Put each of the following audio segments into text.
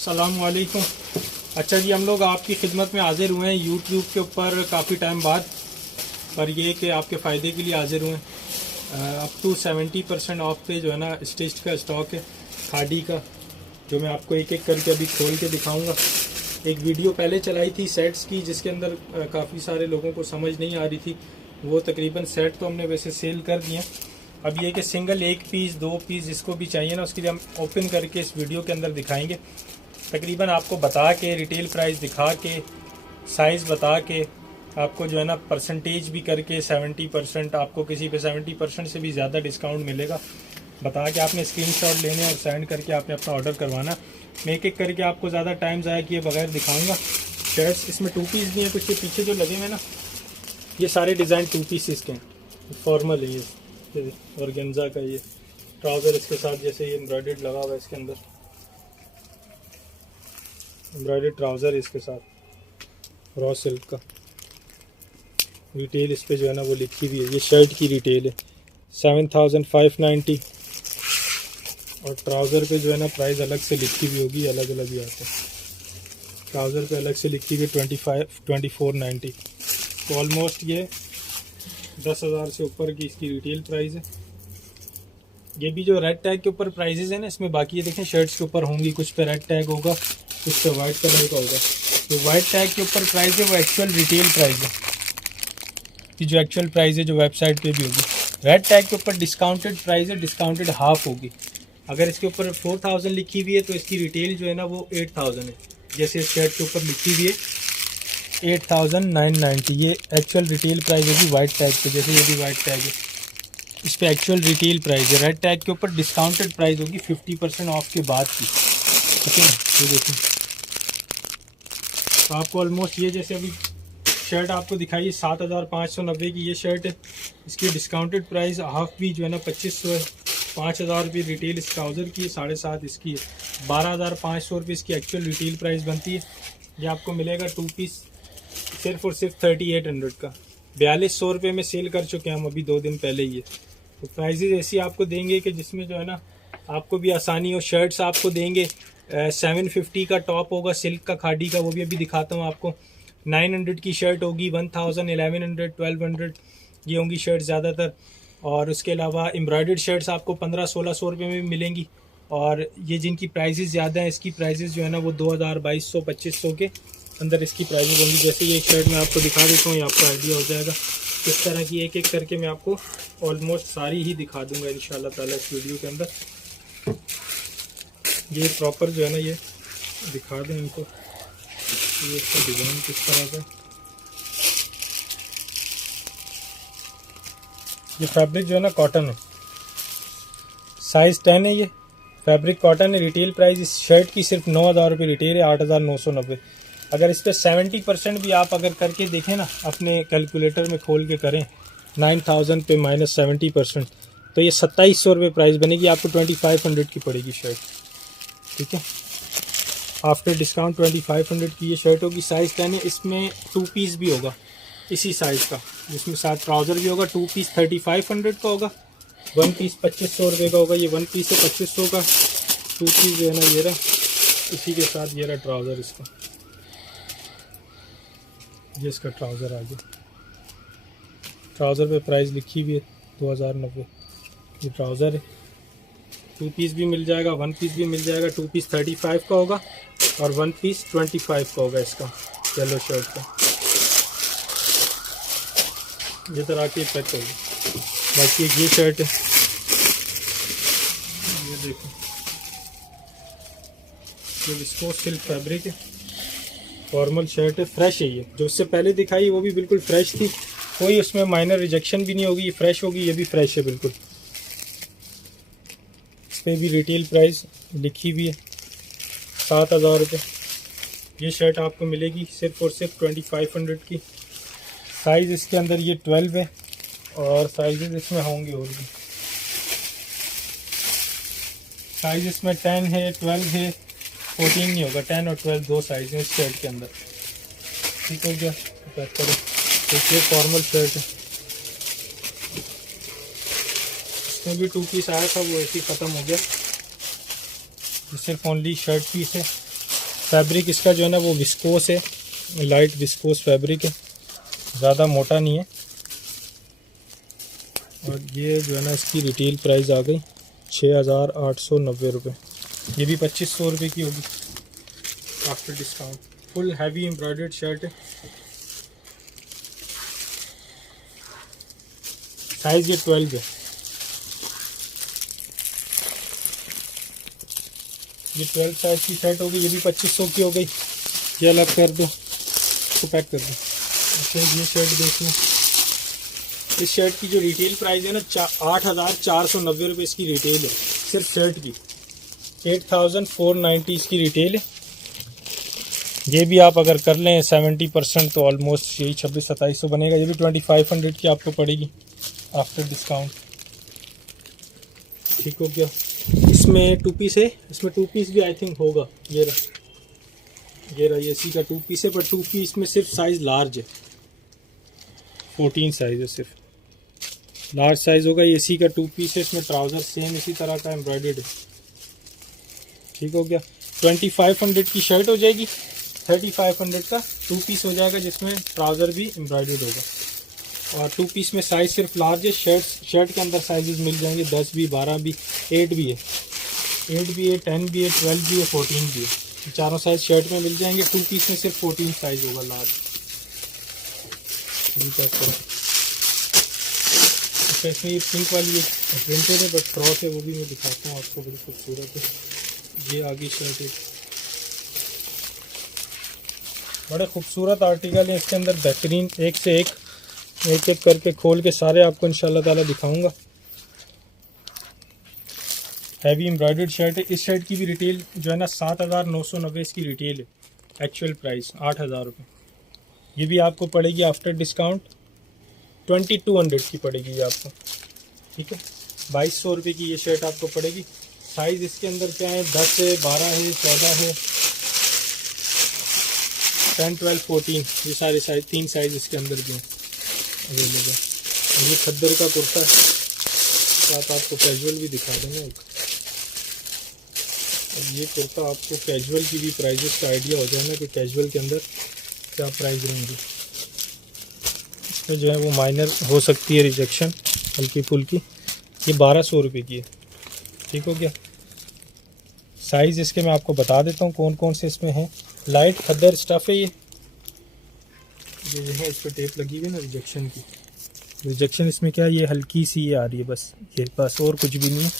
अस्सलामुअलैकुम। अच्छा जी, हम लोग आपकी खिदमत में हाजिर हुए हैं यूट्यूब के ऊपर काफ़ी टाइम बाद, पर ये कि आपके फ़ायदे के लिए हाजिर हुए हैं। अप टू 70% ऑफ पे जो है ना स्टिच्ड का स्टॉक है खादी का, जो मैं आपको एक एक करके अभी खोल के दिखाऊंगा। एक वीडियो पहले चलाई थी सेट्स की, जिसके अंदर काफ़ी सारे लोगों को समझ नहीं आ रही थी। वो तकरीबन सेट तो हमने वैसे सेल कर दिए। अब ये कि सिंगल एक पीस दो पीस जिसको भी चाहिए ना, उसके लिए हम ओपन करके इस वीडियो के अंदर दिखाएंगे। तकरीबन आपको बता के, रिटेल प्राइस दिखा के, साइज़ बता के, आपको जो है ना परसेंटेज भी करके 70%, आपको किसी पे 70% से भी ज़्यादा डिस्काउंट मिलेगा। बता के आपने स्क्रीनशॉट लेने और सेंड करके आपने अपना ऑर्डर करवाना। मैं एक एक करके आपको ज़्यादा टाइम ज़ाया किए बगैर दिखाऊंगा। शर्ट्स इसमें 2 पीस भी हैं, कुछ ये पीछे जो लगे हुए ना, ये सारे डिज़ाइन 2 पीसेस के हैं। फॉर्मल है ये ऑर्गेन्जा का। ये ट्राउज़र इसके साथ जैसे ये एम्ब्रॉयडर्ड लगा हुआ है, इसके अंदर एम्ब्रॉयडर्ड ट्राउज़र इसके साथ रॉ सिल्क का। रिटेल इस पे जो है ना वो लिखी हुई है। ये शर्ट की रिटेल है 7590, और ट्राउज़र पे जो है ना प्राइस अलग से लिखी हुई होगी, अलग अलग ही आता है। ट्राउज़र पे अलग से लिखी हुई 2490। तो ऑलमोस्ट ये 10,000 से ऊपर की इसकी रिटेल प्राइस है। ये भी जो रेड टैग के ऊपर प्राइजेस है ना इसमें, बाकी ये देखें शर्ट्स के ऊपर होंगी, कुछ पे रेड टैग होगा, कुछ पे वाइट कलर का होगा। तो वाइट टैग के ऊपर प्राइस है वो एक्चुअल रिटेल प्राइस है, कि जो एक्चुअल प्राइस है जो वेबसाइट पे भी होगी। रेड टैग के ऊपर डिस्काउंटेड प्राइस है, डिस्काउंटेड हाफ होगी। अगर इसके ऊपर 4000 लिखी हुई है तो इसकी रिटेल जो है ना वो 8000 है। जैसे इस शर्ट के ऊपर लिखी हुई है 8990, ये एक्चुअल रिटेल प्राइस होगी वाइट टैग पे। जैसे ये भी वाइट टैग है, इस पे एक्चुअल रिटेल प्राइस है। रेड टैग के ऊपर डिस्काउंटेड प्राइस होगी 50% ऑफ के बाद की, ठीक है ना। ये देखिए, तो आपको ऑलमोस्ट ये जैसे अभी शर्ट आपको दिखाई 7590 की ये शर्ट है। इसकी डिस्काउंटेड प्राइस हाफ भी जो है ना 2500 है। 5000 रुपये रिटेल इस ट्राउज़र की है, 7.5 इसकी है। 12500 रुपये इसकी एक्चुअल रिटेल प्राइस बनती है। ये आपको मिलेगा 2 पीस सिर्फ और सिर्फ 3800 का। 4200 रुपये में सेल कर चुके हैं हम अभी 2 दिन पहले ही है। तो प्राइजेज ऐसी आपको देंगे कि जिसमें जो है ना आपको भी आसानी हो। शर्ट्स आपको देंगे 750 का टॉप होगा सिल्क का खादी का, वो भी अभी दिखाता हूँ आपको। 900 की शर्ट होगी, 1000, 1100, 1200 ये होंगी शर्ट ज़्यादातर। और उसके अलावा एम्ब्रॉयडर्ड शर्ट्स आपको 1500-1600 रुपये में मिलेंगी। और ये जिनकी प्राइजेस ज़्यादा हैं, इसकी प्राइजेस जो है ना वो 2000, 2200, 2500 के अंदर इसकी प्राइजेस होंगी। जैसे ये शर्ट मैं आपको दिखा देता हूँ, ये आपको आइडिया हो जाएगा। इस तरह की एक एक करके मैं आपको ऑलमोस्ट सारी ही दिखा दूंगा इंशाल्लाह ताला इस वीडियो के अंदर। ये प्रॉपर जो है ना ये दिखा दें इनको, ये इसका डिज़ाइन किस तरह का। ये फैब्रिक जो है ना कॉटन है, साइज़ 10 है। ये फैब्रिक कॉटन है। रिटेल प्राइस इस शर्ट की सिर्फ 9000 रुपये रिटेल है, 8990। अगर इस पर 70% भी आप अगर करके देखें ना, अपने कैलकुलेटर में खोल के करें 9000 पे माइनस 70%, तो ये 2700 रुपये प्राइस बनेगी। आपको 2500 की पड़ेगी शर्ट, ठीक है। आफ्टर डिस्काउंट 2500 की ये शर्ट होगी। साइज़ 10 है। इसमें 2 पीस भी होगा इसी साइज़ का, जिसमें साथ ट्राउज़र भी होगा। 2 पीस 3500 का होगा, 1 पीस 2500 रुपये का होगा। ये 1 पीस है 2500 का। 2 पीस जो है ना ये रहा, इसी के साथ ये रहा ट्राउज़र इसका। ये इसका ट्राउज़र आ गया। ट्राउज़र पे प्राइस लिखी हुई है 2090। ये ट्राउज़र है। 2 पीस भी मिल जाएगा, 1 पीस भी मिल जाएगा। 2 पीस 35 का होगा और 1 पीस 25 का होगा इसका, येलो शर्ट का। ये तरह की पैक होगी। बाकी ये शर्ट है, ये देखो, ये विस्कोस सिल्क फैब्रिक है, फॉर्मल शर्ट है, फ्रेश है। ये जो उससे पहले दिखाई वो भी बिल्कुल फ्रेश थी, कोई उसमें माइनर रिजेक्शन भी नहीं होगी। ये फ्रेश होगी, ये भी फ्रेश है बिल्कुल। इस पर भी रिटेल प्राइस लिखी हुई है 7000 रुपये। ये शर्ट आपको मिलेगी सिर्फ और सिर्फ 2500 की। साइज़ इसके अंदर ये 12 है, और साइजेस इसमें होंगे और भी। साइज़ इसमें 10 है, 12 है, 14 नहीं होगा। 10 और 12 दो साइज़ हैं इस शर्ट के अंदर, ठीक हो गया। पैक करो। देखिए फॉर्मल शर्ट है, इसमें भी 2 पीस आया था, वो ऐसे ही ख़त्म हो गया। ये सिर्फ ओनली शर्ट पीस है। फैब्रिक इसका जो है ना वो विस्कोस है, लाइट विस्कोस फैब्रिक है, ज़्यादा मोटा नहीं है। और ये जो है ना इसकी रिटेल प्राइस आ गई 6,890 रुपये। ये भी 2,500 रुपये की होगी after discount. Full heavy embroidered shirt है। साइज़ ये 12 है। ये 12 साइज़ की शर्ट होगी, ये भी 2,500 की हो गई। ये अलग कर दो, इसको पैक कर दो। अच्छा ये शर्ट देख लो। इस शर्ट की जो रिटेल प्राइस है ना 8,490 रुपये इसकी रिटेल है, सिर्फ शर्ट की। 8,490 इसकी रिटेल है। ये भी आप अगर कर लें 70% तो ऑलमोस्ट यही 26-2700 बनेगा। ये भी 2,500 की आपको पड़ेगी आफ्टर डिस्काउंट। ठीक हो गया। इसमें 2 पीस है, इसमें 2 पीस भी आई थिंक होगा। ये रहा इसी का 2 पीस है, पर 2 पीस में सिर्फ साइज़ लार्ज है, 14 साइज़ है, सिर्फ लार्ज साइज़ होगा। ये इसी का 2 पीस है। इसमें ट्राउज़र सेम इसी तरह का एम्ब्रॉयडर्ड है। ठीक हो गया। 2,500 की शर्ट हो जाएगी, 3,500 का 2 पीस हो जाएगा जिसमें ट्राउज़र भी एम्ब्रॉयडर्ड होगा। और 2 पीस में साइज़ सिर्फ लार्ज है। शर्ट के अंदर साइजेस मिल जाएंगे, 10 भी, 12 भी, 8 भी है, 10 भी है, 12 भी है, 14 भी है। चारों साइज़ शर्ट में मिल जाएंगे। 2 पीस में सिर्फ 14 साइज़ होगा लार्ज। अच्छा इसमें ये पिंक वाली एक प्रिंटेड है बट फ्रॉक है, वो भी मैं दिखाता हूँ आपको, बड़ी खूबसूरत है। ये आगे शर्ट है, बड़े खूबसूरत आर्टिकल है इसके अंदर, बेहतरीन। एक से एक करके खोल के सारे आपको इंशाल्लाह ताला दिखाऊंगा। हैवी एम्ब्रॉयडर्ड शर्ट है। इस शर्ट की भी रिटेल जो है ना 7,990 इसकी रिटेल है, एक्चुअल प्राइस 8,000 रुपये। ये भी आपको पड़ेगी आफ्टर डिस्काउंट 2,200 की पड़ेगी ये आपको। ठीक है, 2,200 रुपये की ये शर्ट आपको पड़ेगी। साइज़ इसके अंदर क्या है, 10 है, 12 है, 14 है, 10, 12, 14, ये सारे साइज, 3 साइज़ इसके अंदर भी हैं अवेलेबल। और ये खद्दर का कुर्ता है, साथ आपको कैजुअल भी दिखा देंगे। अब ये कुर्ता आपको कैजुअल की भी प्राइजेस का आइडिया हो जाए ना कि कैजुअल के अंदर क्या प्राइस रहेंगी। इसमें जो है वो माइनर हो सकती है रिजेक्शन, हल्की फुल्की। ये 1,200 रुपये की है। ठीक हो गया। साइज़ इसके मैं आपको बता देता हूँ कौन कौन से इसमें हैं। लाइट खद्दर स्टफ़ है ये जो है, इस पर टेप लगी हुई है ना रिजेक्शन की। रिजेक्शन इसमें क्या है, ये हल्की सी ये आ रही है बस, ये बस, और कुछ भी नहीं है,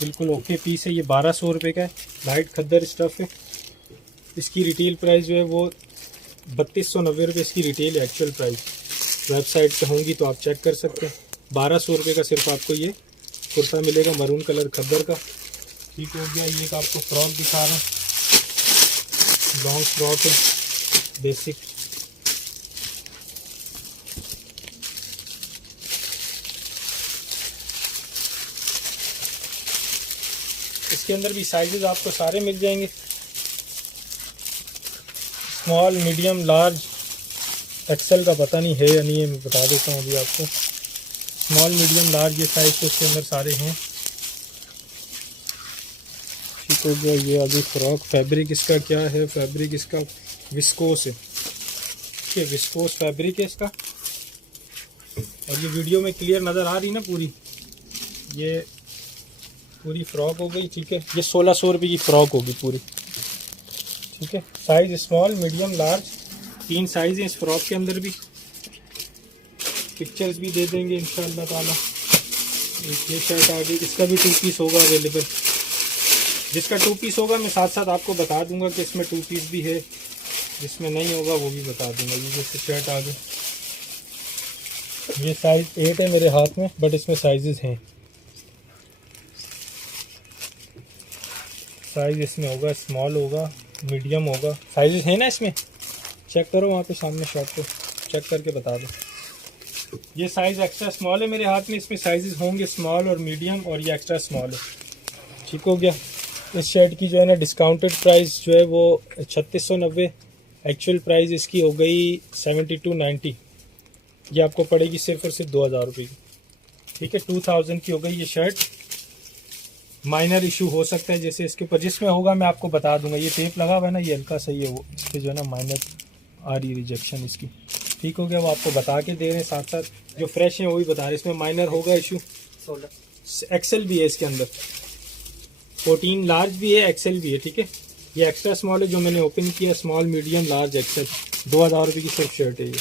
बिल्कुल ओके पीस है। ये 1,200 रुपये का है, लाइट खद्दर स्टफ़ है। इसकी रिटेल प्राइस जो है वो 3,290 रुपये इसकी रिटेल है, एक्चुअल प्राइस। वेबसाइट पे होंगी तो आप चेक कर सकते हैं। 1,200 रुपये का सिर्फ आपको ये कुर्ता मिलेगा, मरून कलर खद्दर का। ठीक हो गया। ये एक आपको फ्रॉक दिखा रहा हूँ, लॉन्ग फ्रॉक है, बेसिक। इसके अंदर भी साइजेस आपको सारे मिल जाएंगे, स्मॉल, मीडियम, लार्ज। एक्सेल का पता नहीं है या नहीं है, मैं बता देता हूँ अभी आपको। स्मॉल, मीडियम, लार्ज ये साइज तो इसके अंदर सारे हैं। ठीक हो गया। ये अभी फ्रॉक, फैब्रिक इसका क्या है, फैब्रिक इसका विस्कोस है। ठीक है, विस्कोस फैब्रिक है इसका। और ये वीडियो में क्लियर नज़र आ रही ना पूरी, ये पूरी फ्रॉक हो गई। ठीक है, ये 1,600 रुपये की फ़्रॉक होगी पूरी। ठीक है, size small, medium, large, 3 size हैं इस फ्रॉक के अंदर भी। पिक्चर्स भी दे देंगे इंशाअल्लाह ताला। ये शर्ट आ गई, इसका भी 2 पीस होगा अवेलेबल। जिसका 2 पीस होगा मैं साथ साथ आपको बता दूंगा कि इसमें 2 पीस भी है, जिसमें नहीं होगा वो भी बता दूंगा। ये जैसे शर्ट आ गई, ये साइज़ 8 है मेरे हाथ में, बट इसमें साइजेस हैं। साइज़ इसमें होगा स्मॉल होगा, मीडियम होगा, साइजेस हैं ना इसमें। चेक करो वहाँ पे सामने शॉप पे, चेक करके बता दो। ये साइज़ एक्स्ट्रा स्मॉल है मेरे हाथ में, इसमें साइजेस होंगे स्मॉल और मीडियम, और ये एक्स्ट्रा स्मॉल है। ठीक हो गया। इस शर्ट की जो है ना डिस्काउंटेड प्राइस जो है वो 3,690, एक्चुअल प्राइस इसकी हो गई 7,290। ये आपको पड़ेगी सिर्फ और सिर्फ 2,000 रुपये की। ठीक है, 2,000 की हो गई ये शर्ट। माइनर इशू हो सकता है जैसे इसके ऊपर, जिसमें होगा मैं आपको बता दूंगा। ये टेप लगा हुआ है ना, ये हल्का सही है, वो इस पर जो है ना माइनर आ रही रिजेक्शन इसकी, ठीक हो गया। वो आपको बता के दे रहे हैं, साथ साथ जो फ्रेश है वो भी बता रहे हैं। इसमें माइनर होगा इशू। एक्सेल भी है इसके अंदर, 14 लार्ज भी है, एक्सेल भी है, ठीक है। ये एक्स्ट्रा स्मॉल है जो मैंने ओपन किया, स्मॉल मीडियम लार्ज एक्सेल। 2000 रुपये की सिर्फ शर्ट है ये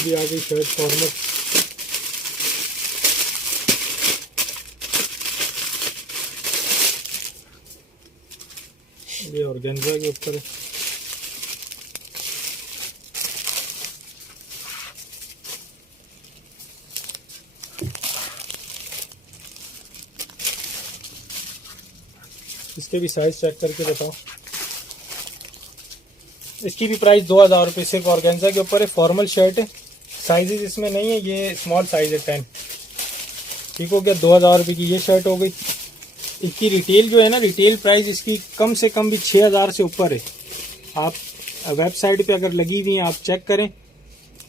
भी आ गई शर्ट फॉर्मल। ये ऑर्गेन्जा के ऊपर है। इसके भी साइज चेक करके बताओ। इसकी भी प्राइस 2000 रुपये, सिर्फ ऑर्गेन्जा के ऊपर है, फॉर्मल शर्ट है। साइजेस इसमें नहीं है, ये स्मॉल साइज है 10, ठीक हो गया। 2000 रुपये की ये शर्ट हो गई। इसकी रिटेल जो है ना, रिटेल प्राइस इसकी कम से कम भी 6000 से ऊपर है। आप वेबसाइट पे अगर लगी हुई हैं आप चेक करें,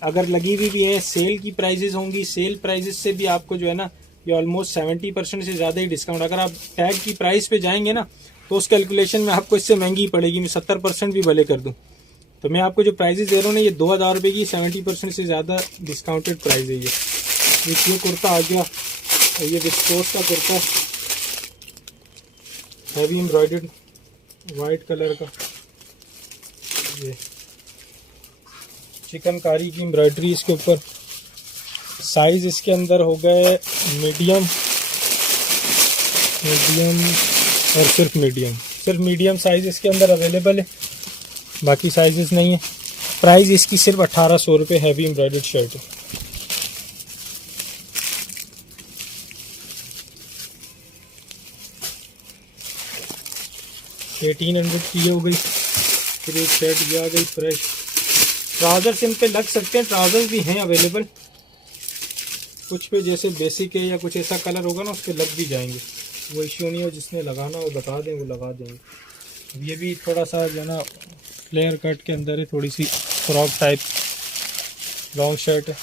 अगर लगी हुई भी हैं सेल की प्राइजेस होंगी, सेल प्राइजेस से भी आपको जो है ना ये ऑलमोस्ट 70% से ज़्यादा ही डिस्काउंट। अगर आप टैग की प्राइस पे जाएंगे ना तो उस कैलकुलेशन में आपको इससे महंगी पड़ेगी, मैं 70% भी भले कर दूँ। तो मैं आपको जो प्राइजेस दे रहा हूँ ना, ये 2000 रुपये की 70% से ज़्यादा डिस्काउंटेड प्राइस है ये कुर्ता आ गया, ये विस्कोस का kurta, heavy embroidered white colour का, ये चिकनकारी की एम्ब्रॉयडरी इसके ऊपर। साइज इसके अंदर हो गए मीडियम और सिर्फ मीडियम साइज इसके अंदर अवेलेबल है, बाकी साइजेस नहीं है। प्राइस इसकी सिर्फ 1800 रुपये, हैवी एम्ब्रॉयडर्ड शर्ट है। $1800 की हो गई। फिर एक शर्ट ये आ गई फ्रेश। ट्राउजर्स इन पे लग सकते हैं, ट्राउजर्स भी हैं अवेलेबल। कुछ पे जैसे बेसिक है या कुछ ऐसा कलर होगा ना उस पर लग भी जाएंगे, वो इश्यू नहीं हो। जिसने लगाना वो बता दें, वो लगा देंगे। अब ये भी थोड़ा सा जो है ना फ्लेयर कट के अंदर है, थोड़ी सी फ्रॉक टाइप लॉन्ग शर्ट है,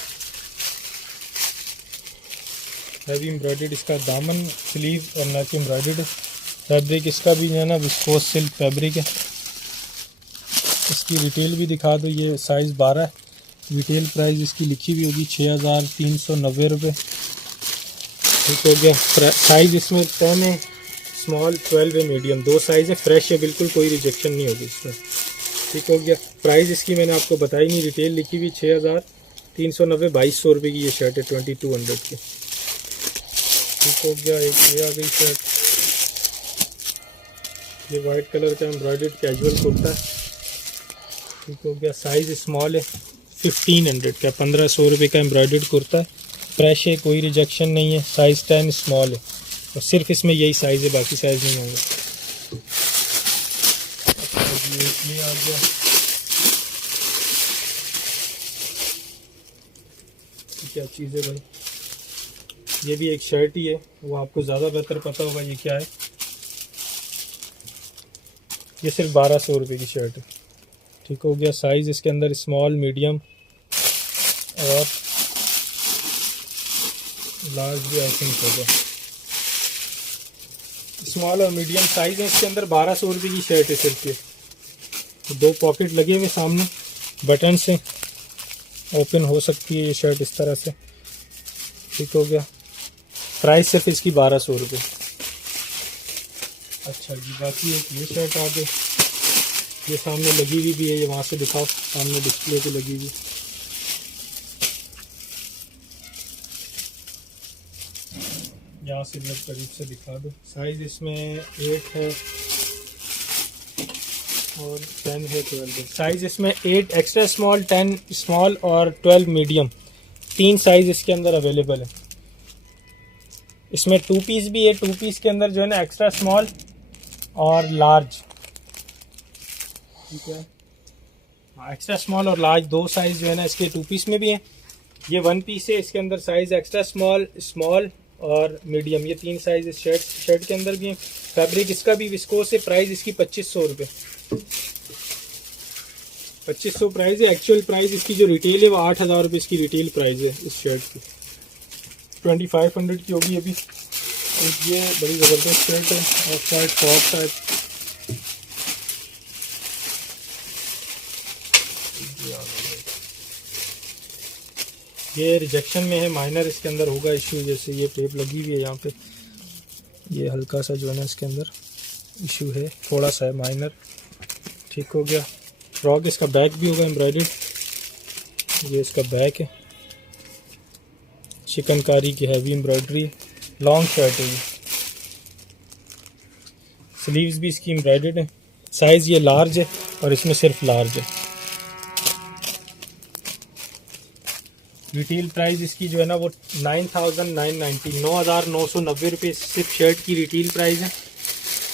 हैवी एम्ब्रॉयडर्ड इसका दामन, स्लीव और नेक एम्ब्रॉयडर्ड है। फैब्रिक इसका भी जो है ना विस्कोस सिल्क फैब्रिक है। इसकी रिटेल भी दिखा दो, ये साइज़ 12 है। रिटेल प्राइस इसकी लिखी हुई होगी 6390 रुपये, ठीक हो गया। साइज़ इसमें 10 है, स्मॉल 12 है, मीडियम, 2 साइज़ है। फ्रेश है बिल्कुल, कोई रिजेक्शन नहीं होगी इसमें, ठीक हो गया। प्राइस इसकी मैंने आपको बताई नहीं, रिटेल लिखी हुई 6390, 2200 रुपये की ये शर्ट है, 2200 की, ठीक हो गया। एक ये आ गई शर्ट, ये वाइट कलर का एम्ब्रॉयडर्ड कैजुअल कुर्ता है, ठीक हो गया। साइज़ स्मॉल है, 1500 का, 1500 रुपये का एम्ब्रॉयडर्ड कुर्ता है। फ्रेश है, कोई रिजेक्शन नहीं है। साइज़ 10 स्मॉल है और सिर्फ इसमें यही साइज़ है, बाकी साइज़ नहीं होंगे। ये आ गया, क्या चीज़ है भाई, ये भी एक शर्ट ही है, वो आपको ज़्यादा बेहतर पता होगा ये क्या है। ये सिर्फ 1200 रुपये की शर्ट है, ठीक हो गया। साइज़ इसके अंदर स्मॉल, मीडियम और लार्ज भी आई थिंक होगा। स्मॉल और मीडियम साइज़ है इसके अंदर। 1200 रुपये की शर्ट है सिर्फ ये। 2 पॉकेट लगे हुए सामने, बटन से ओपन हो सकती है ये शर्ट इस तरह से, ठीक हो गया। प्राइस सिर्फ इसकी 1200 रुपये। अच्छा जी, बाकी एक ये शर्ट आ गई, ये सामने लगी हुई भी है, ये वहाँ से दिखाओ, सामने डिस्प्ले पे लगी हुई। यहाँ से जब करीब से दिखा दो। साइज़ इसमें 8 है और 10 है, 12 है। साइज़ इसमें 8 एक्स्ट्रा स्मॉल, 10 स्मॉल और 12 मीडियम, 3 साइज़ इसके अंदर अवेलेबल है। इसमें 2 पीस भी है, 2 पीस के अंदर जो है ना एक्स्ट्रा स्मॉल और लार्ज, ठीक है। एक्स्ट्रा स्मॉल और लार्ज 2 साइज़ जो है ना इसके 2 पीस में भी है। ये 1 पीस है, इसके अंदर साइज़ एक्स्ट्रा स्मॉल, स्मॉल और मीडियम, ये 3 साइज़ इस शर्ट के अंदर भी है। फैब्रिक इसका भी विस्कोस है। प्राइस इसकी 2500 रुपये, 2500 प्राइस है। एक्चुअल प्राइस इसकी जो रिटेल है वो 8000 रुपये इसकी रिटेल प्राइस है इस शर्ट की। 2500 की होगी अभी। एक ये बड़ी ज़बरदस्त शर्ट है, ऑफ वाइट फ्रॉक टाइप। ये रिजेक्शन में है, माइनर इसके अंदर होगा इशू, जैसे ये टेप लगी हुई है यहाँ पे, ये हल्का सा जो है ना इसके अंदर इशू है, थोड़ा सा है माइनर, ठीक हो गया। फ्रॉक इसका बैक भी होगा एम्ब्रॉयडर्ड, ये इसका बैक है, चिकनकारी की हैवी एम्ब्रॉयडरी, लॉन्ग शर्ट है ये, स्लीव्स भी इसकी एम्ब्रॉयडर्ड है। साइज़ ये लार्ज है और इसमें सिर्फ लार्ज है। रिटेल प्राइस इसकी जो है ना वो 9,990 9,990 रुपये सिर्फ शर्ट की रिटेल प्राइस है।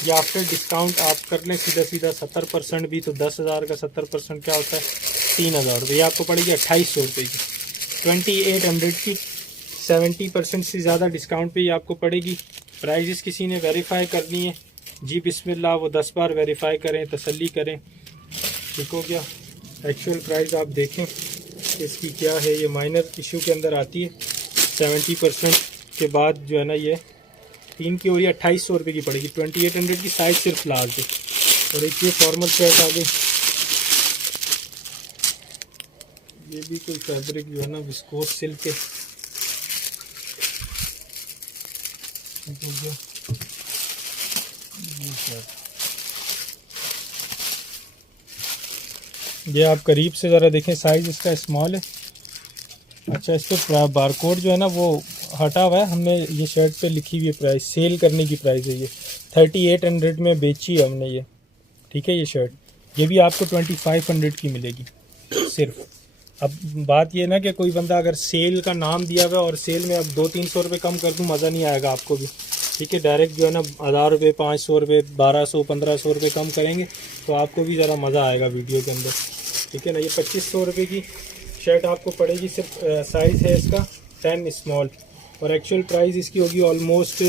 ये आफ्टर डिस्काउंट आप कर लें सीधा सीधा 70% भी, तो 10,000 का 70% क्या होता है 3,000 रुपये। ये आपको पड़ेगी 2,800 रुपये की, 2,800 की 70% से ज़्यादा डिस्काउंट पे ये आपको पड़ेगी। प्राइजेस किसी ने वेरीफाई करनी है जी बिस्मिल्लाह, वो 10 बार वेरीफाई करें, तसल्ली करें, ठीक हो गया। एक्चुअल प्राइस आप देखें इसकी क्या है, ये माइनर इशू के अंदर आती है, 70% के बाद जो है ना ये 3 की और ये 2,800 रुपये की पड़ेगी, 2,800 की, साइज सिर्फ लार्ज है। और एक ये फॉर्मल शर्ट आ गई, ये भी कोई फैब्रिक जो है ना विस्कोस सिल्क है, ये आप करीब से ज़रा देखें, साइज़ इसका स्मॉल है। अच्छा, इस पर बारकोड जो है ना वो हटा हुआ है, हमने ये शर्ट पे लिखी हुई है प्राइस, सेल करने की प्राइस है ये, 3,800 में बेची है हमने ये, ठीक है। ये शर्ट ये भी आपको 2,500 की मिलेगी सिर्फ। अब बात ये ना कि कोई बंदा अगर सेल का नाम दिया हुआ है और सेल में अब 200-300 रुपये कम कर दूँ, मज़ा नहीं आएगा आपको भी, ठीक है। डायरेक्ट जो है ना 1,000 रुपये, 500 रुपये, 1,200, 1,500 रुपये कम करेंगे तो आपको भी ज़रा मज़ा आएगा वीडियो के अंदर, ठीक है ना। ये 2,500 रुपये की शर्ट आपको पड़ेगी, सिर्फ साइज़ है इसका 10 स्मॉल, और एक्चुअल प्राइस इसकी होगी ऑलमोस्ट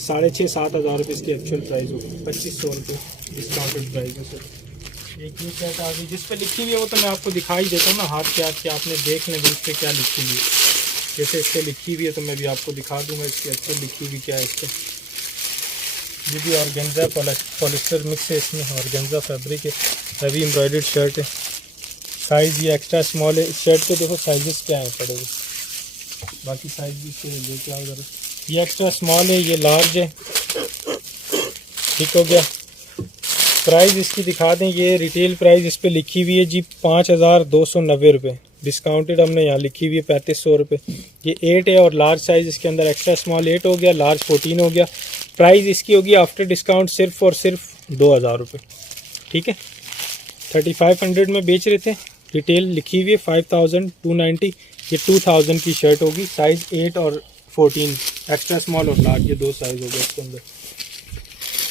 6,500-7 हज़ार रुपये इसकी एक्चुअल प्राइस होगी, 2,500 रुपये डिस्काउंटेड प्राइस है सर। एक ये शर्ट आ गई जिस पे लिखी हुई है वो तो मैं आपको दिखा ही देता हूँ ना, हाथ के हाथ के आपने देख लें उस पर क्या लिखी हुई है। जैसे इस पर लिखी हुई है तो मैं भी आपको दिखा दूँगा इसकी एक्चुअल लिखी हुई क्या है इस पर। ये भी ऑर्गेन्जा पॉलिस्टर मिक्स है इसमें, ऑर्गेन्जा फैब्रिक है, हैवी एम्ब्रॉयडर्ड शर्ट है, साइज़ ये एक्स्ट्रा स्मॉल है। इस शर्ट पे देखो साइजेस क्या है पड़ेगा, बाकी साइज भी इसके लेके आओ ज़रा। ये एक्स्ट्रा स्मॉल है, ये लार्ज है, ठीक हो गया। प्राइस इसकी दिखा दें, ये रिटेल प्राइस इस पर लिखी हुई है जी 5,290 रुपये, डिस्काउंटेड हमने यहाँ लिखी हुई है 3,500 रुपये। ये 8 है और लार्ज साइज़ इसके अंदर, एक्स्ट्रा स्मॉल 8 हो गया, लार्ज 14 हो गया। प्राइस इसकी होगी आफ्टर डिस्काउंट सिर्फ और सिर्फ 2,000 रुपये, ठीक है। 3,500 में बेच रहे थे, रिटेल लिखी हुई है 5,290, ये 2,000 की शर्ट होगी। साइज़ 8 और 14, एक्स्ट्रा स्मॉल और लार्ज, ये 2 साइज़ हो गए इसके अंदर,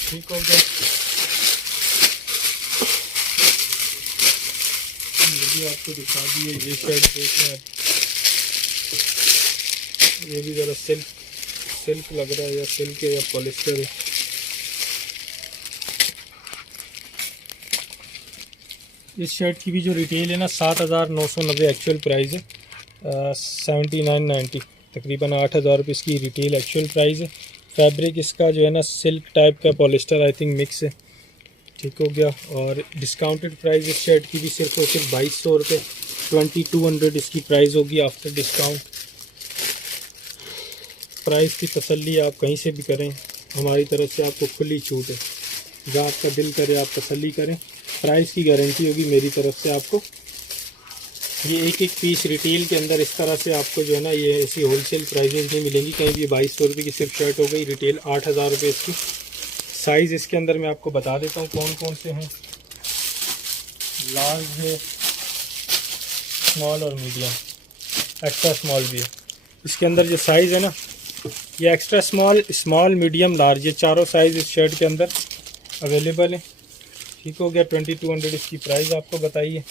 ठीक हो गया। ये भी आपको दिखा दिए, ये शर्ट देख रहे हैं, ये भी ज़रा सिल्क लग रहा है, या सिल्क है या पॉलिस्टर है। इस शर्ट की भी जो रिटेल है ना 7,990 एक्चुअल प्राइस है, 7990, तकरीबन 8,000 रुपये इसकी रिटेल एक्चुअल प्राइस है। फैब्रिक इसका जो है ना सिल्क टाइप का पॉलिस्टर आई थिंक मिक्स है, ठीक हो गया। और डिस्काउंटेड प्राइस इस शर्ट की भी सिर्फ और सिर्फ 2,200 रुपये, 2,200 इसकी प्राइस होगी आफ्टर डिस्काउंट। प्राइस की तसल्ली आप कहीं से भी करें, हमारी तरफ से आपको खुली छूट है, जहाँ आपका दिल करे आप तसल्ली करें, प्राइस की गारंटी होगी मेरी तरफ से आपको। ये एक एक पीस रिटेल के अंदर इस तरह से आपको जो है ना ये ऐसी होलसेल प्राइसेस नहीं मिलेंगी कहीं भी। 2,200 रुपये की सिर्फ शर्ट हो गई, रिटेल 8,000 रुपये इसकी। साइज़ इसके अंदर मैं आपको बता देता हूँ कौन कौन से हैं, लार्ज है, स्मॉल और मीडियम, एक्स्ट्रा स्मॉल भी है। इसके अंदर जो साइज़ है ना ये एक्स्ट्रा स्मॉल, मीडियम, लार्ज, ये चारों साइज़ इस शर्ट के अंदर अवेलेबल है, ठीक हो गया। 2,200 इसकी प्राइस आपको बताइए।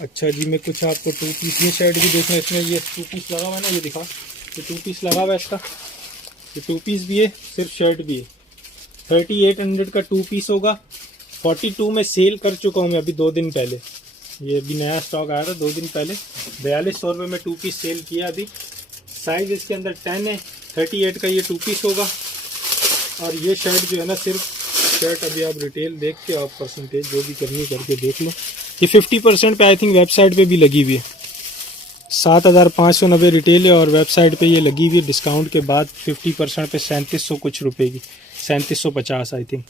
अच्छा जी, मैं कुछ आपको 2 पीस, ये शर्ट भी देखना, इसमें ये 2 पीस लगा हुआ है ना, ये दिखा, ये 2 पीस लगा हुआ है इसका, ये 2 पीस भी है, सिर्फ शर्ट भी है। 3,800 का 2 पीस होगा, 42 में सेल कर चुका हूँ मैं अभी 2 दिन पहले, ये अभी नया स्टॉक आया था 2 दिन पहले, 4,200 रुपये में 2 पीस सेल किया अभी। साइज़ इसके अंदर 10 है, 38 का ये 2 पीस होगा। और ये शर्ट जो है ना, सिर्फ शर्ट अभी आप रिटेल देख के आप परसेंटेज जो भी करनी करके देख लो। ये 50% पे आई थिंक वेबसाइट पे भी लगी हुई है। 7,590 रिटेल है और वेबसाइट पे ये लगी हुई है डिस्काउंट के बाद 50% पे 3700 कुछ रुपए की, 3750 आई थिंक।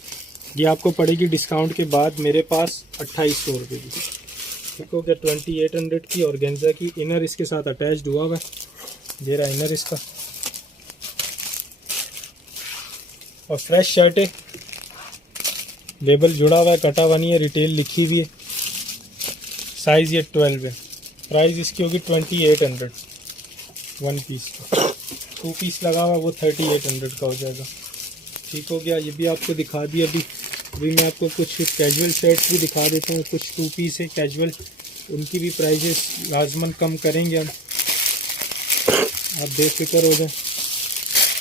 ये आपको पड़ेगी डिस्काउंट के बाद मेरे पास 2800 रुपये की। ठीक हो गया। 2800 की ऑर्गेन्जा की। इनर इसके साथ अटैच्ड हुआ हुआ है, ये रहा इनर इसका। और फ्रेश शर्ट है, लेबल जुड़ा हुआ है, कटा हुआ नहीं है, रिटेल लिखी हुई है। साइज़ ये 12 है। प्राइस इसकी होगी 2800 1 पीस का। 2 पीस लगा हुआ वो 3800 का हो जाएगा। ठीक हो गया। ये भी आपको दिखा दिया। अभी मैं आपको कुछ कैजुअल शर्ट्स भी दिखा देता हूँ। कुछ 2 पीस है कैजुअल, उनकी भी प्राइजेस लाजमन कम करेंगे हम, आप बेफिक्र हो जाए।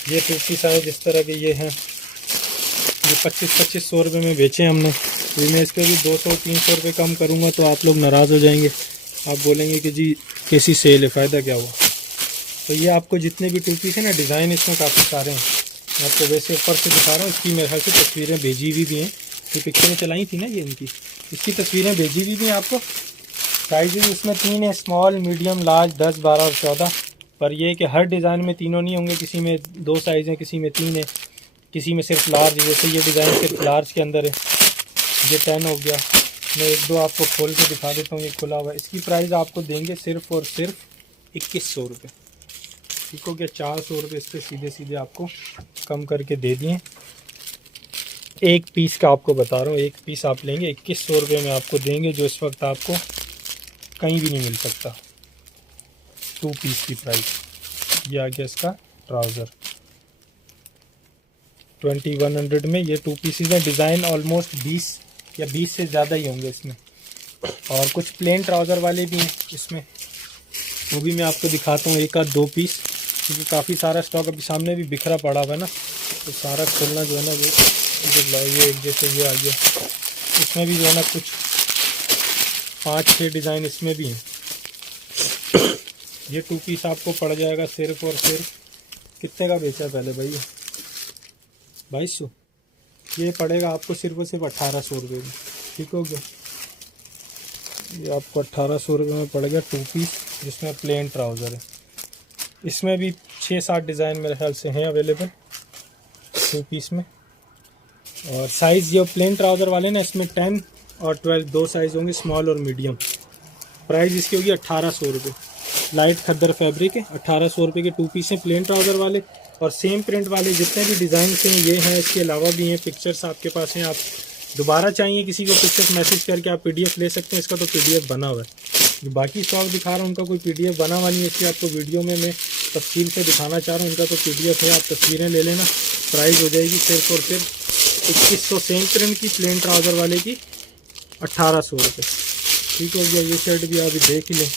ये 2 पीस आए जिस तरह के ये हैं, ये 2500 रुपये में बेचे हमने। अभी मैं इस पर भी 200-300 रुपये कम करूँगा तो आप लोग नाराज़ हो जाएंगे, आप बोलेंगे कि जी कैसी सेल है, फ़ायदा क्या हुआ। तो ये आपको जितने भी 2 पीस है ना, डिज़ाइन इसमें काफ़ी सारे हैं। मैं आपको वैसे ऊपर से दिखा रहा हूँ। इसकी मेरे ख्याल से तस्वीरें भेजी हुई भी हैं, जो पिक्चरें चलाई थी ना ये इनकी, इसकी तस्वीरें भेजी हुई भी हैं आपको। साइज़ इसमें 3 है, स्मॉल, मीडियम, लार्ज, 10, 12 और 14। पर यह कि हर डिज़ाइन में तीनों नहीं होंगे, किसी में 2 साइज़ हैं, किसी में 3 है, किसी में सिर्फ लार्ज। जैसे ये डिज़ाइन सिर्फ लार्ज के अंदर है, ये 10 हो गया। मैं 1-2 आपको खोल के दिखा देता हूँ। ये खुला हुआ है। इसकी प्राइस आपको देंगे सिर्फ और सिर्फ 2100 रुपये। ठीक हो गया। 400 रुपये इस पर सीधे सीधे आपको कम करके दे दिए। एक पीस का आपको बता रहा हूँ, एक पीस आप लेंगे 2100 रुपये में आपको देंगे, जो इस वक्त आपको कहीं भी नहीं मिल सकता। 2 पीस की प्राइस। ये आ गया इसका ट्राउज़र 2100 में। ये 2 पीसेज हैं। डिज़ाइन ऑलमोस्ट 20 या 20 से ज़्यादा ही होंगे इसमें। और कुछ प्लेन ट्राउज़र वाले भी हैं इसमें, वो भी मैं आपको दिखाता हूँ। 1-2 पीस, क्योंकि काफ़ी सारा स्टॉक अभी सामने भी बिखरा पड़ा हुआ है ना, तो सारा खोलना जो है ना वो ये एक जैसे ये आ गया। इसमें भी जो है ना कुछ 5-6 डिज़ाइन इसमें भी हैं। ये 2 पीस आपको पड़ जाएगा सिर्फ और सिर्फ, कितने का बेचा पहले भाई? 2200। ये पड़ेगा आपको सिर्फ और सिर्फ 1800 रुपये में। ठीक हो गया। ये आपको 1800 रुपये में पड़ गया 2 पीस, जिसमें प्लेन ट्राउज़र है। इसमें भी 6-7 डिज़ाइन मेरे ख्याल से हैं अवेलेबल 2 पीस में। और साइज़ जो प्लेन ट्राउज़र वाले ना, इसमें 10 और 12 2 साइज़ होंगे, स्मॉल और मीडियम। प्राइस इसकी होगी 1800 रुपये। लाइट खद्दर फैब्रिक है। 1800 रुपये के 2 पीस हैं प्लेन ट्राउज़र वाले। और सेम प्रिंट वाले जितने भी डिज़ाइन हैं ये हैं, इसके अलावा भी हैं। पिक्चर्स आपके पास हैं, आप दोबारा चाहिए किसी को पिक्चर्स मैसेज करके आप PDF ले सकते हैं। इसका तो PDF बना हुआ है। जो बाकी स्टॉक दिखा रहा हूँ उनका कोई PDF बना हुआ नहीं है, इसलिए आपको वीडियो में मैं तफसील से दिखाना चाह रहा हूँ। इनका तो PDF है, आप तस्वीरें ले लेना। प्राइस हो जाएगी सिर्फ और सिर्फ 2100 सेम प्रिंट की प्लेन ट्राउज़र वाले की 1800 रुपये। ठीक हो गया। ये शर्ट भी आप देख ही लें।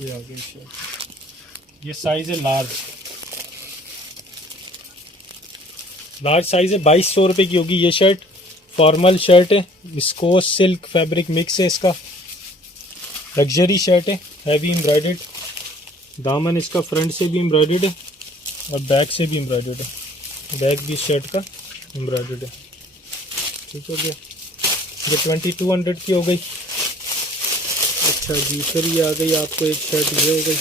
ये आ गई शर्ट। ये साइज़ है लार्ज साइज़ है। 2200 रुपये की होगी ये शर्ट। फॉर्मल शर्ट है, विस्कोस सिल्क फैब्रिक मिक्स है इसका। लग्जरी शर्ट है, हैवी एम्ब्रॉयडर्ड। दामन इसका फ्रंट से भी एम्ब्रॉयडर्ड है और बैक से भी एम्ब्रॉयडर्ड है। बैक भी शर्ट का एम्ब्रॉयडर्ड है। ठीक हो गया। ये 2200 की हो गई। अच्छा जी, फिर ये आ गई आपको एक शर्ट, ये हो गई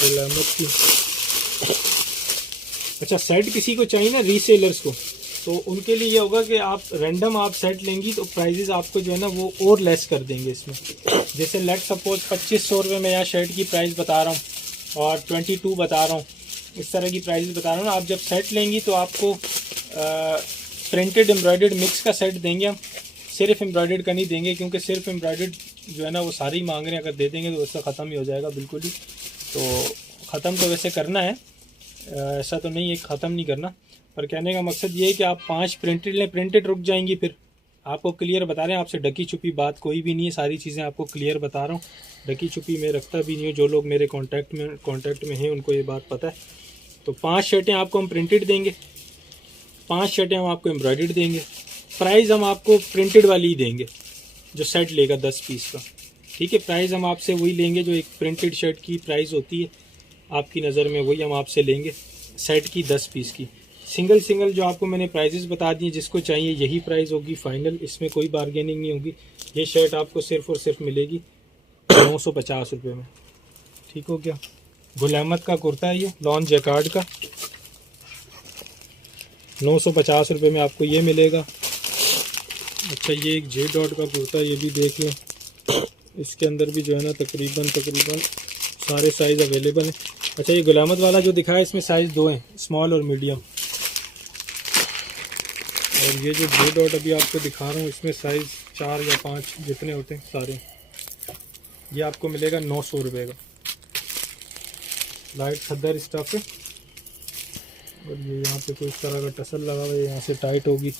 गुलामत की। अच्छा, सेट किसी को चाहिए ना रीसेलर्स को, तो उनके लिए ये होगा कि आप रैंडम आप सेट लेंगी तो प्राइजेस आपको जो है ना वो और लेस कर देंगे इसमें। जैसे लेट सपोज 2500 रुपये में यहाँ शर्ट की प्राइस बता रहा हूँ और 22 बता रहा हूँ, इस तरह की प्राइस बता रहा हूँ ना। आप जब सेट लेंगी तो आपको प्रिंटेड एम्ब्रॉयडर्ड मिक्स का सेट देंगे हम, सिर्फ एम्ब्रॉयडर्ड का नहीं देंगे, क्योंकि सिर्फ एम्ब्रॉयडर्ड जो है ना वो सारे ही मांग रहे हैं। अगर दे देंगे तो उसका ख़त्म ही हो जाएगा बिल्कुल ही। तो ख़त्म तो वैसे करना है, ऐसा तो नहीं है ख़त्म नहीं करना, पर कहने का मकसद ये है कि आप 5 प्रिंटेड लें, प्रिंटेड रुक जाएंगी। फिर आपको क्लियर बता रहे हैं, आपसे ढकी छुपी बात कोई भी नहीं है, सारी चीज़ें आपको क्लियर बता रहा हूँ। ढकी छुपी मैं रखता भी नहीं हूँ। जो लोग मेरे कांटेक्ट में हैं उनको ये बात पता है। तो 5 शर्टें आपको हम प्रिंटेड देंगे, 5 शर्टें हम आपको एम्ब्रॉयडर्ड देंगे। प्राइस हम आपको प्रिंटेड वाली ही देंगे। जो सेट लेगा 10 पीस का। ठीक है, प्राइस हम आपसे वही लेंगे जो एक प्रिंटेड शर्ट की प्राइस होती है, आपकी नज़र में वही हम आपसे लेंगे, सेट की 10 पीस की। सिंगल सिंगल जो आपको मैंने प्राइजेस बता दिए, जिसको चाहिए यही प्राइस होगी फाइनल, इसमें कोई बार्गेनिंग नहीं होगी। ये शर्ट आपको सिर्फ़ और सिर्फ मिलेगी 950 रुपये में। ठीक हो गया। गुल अहमद का कुर्ता है ये, लॉन जैकार्ड का, 950 रुपये में आपको ये मिलेगा। अच्छा, ये एक जे डॉट का कुर्ता, ये भी देख लें, इसके अंदर भी जो है ना तकरीबन सारे साइज़ अवेलेबल हैं। अच्छा, ये गुल अहमद वाला जो दिखाया इसमें साइज़ 2 हैं, स्मॉल और मीडियम। और ये जो जे डॉट अभी आपको दिखा रहा हूँ इसमें साइज़ 4 या 5 जितने होते हैं सारे, ये आपको मिलेगा 900 रुपये का। लाइट खद्दर स्टफ है, और ये यहाँ पे कोई इस तरह का टसल लगा हुआ है, यहाँ से टाइट होगी।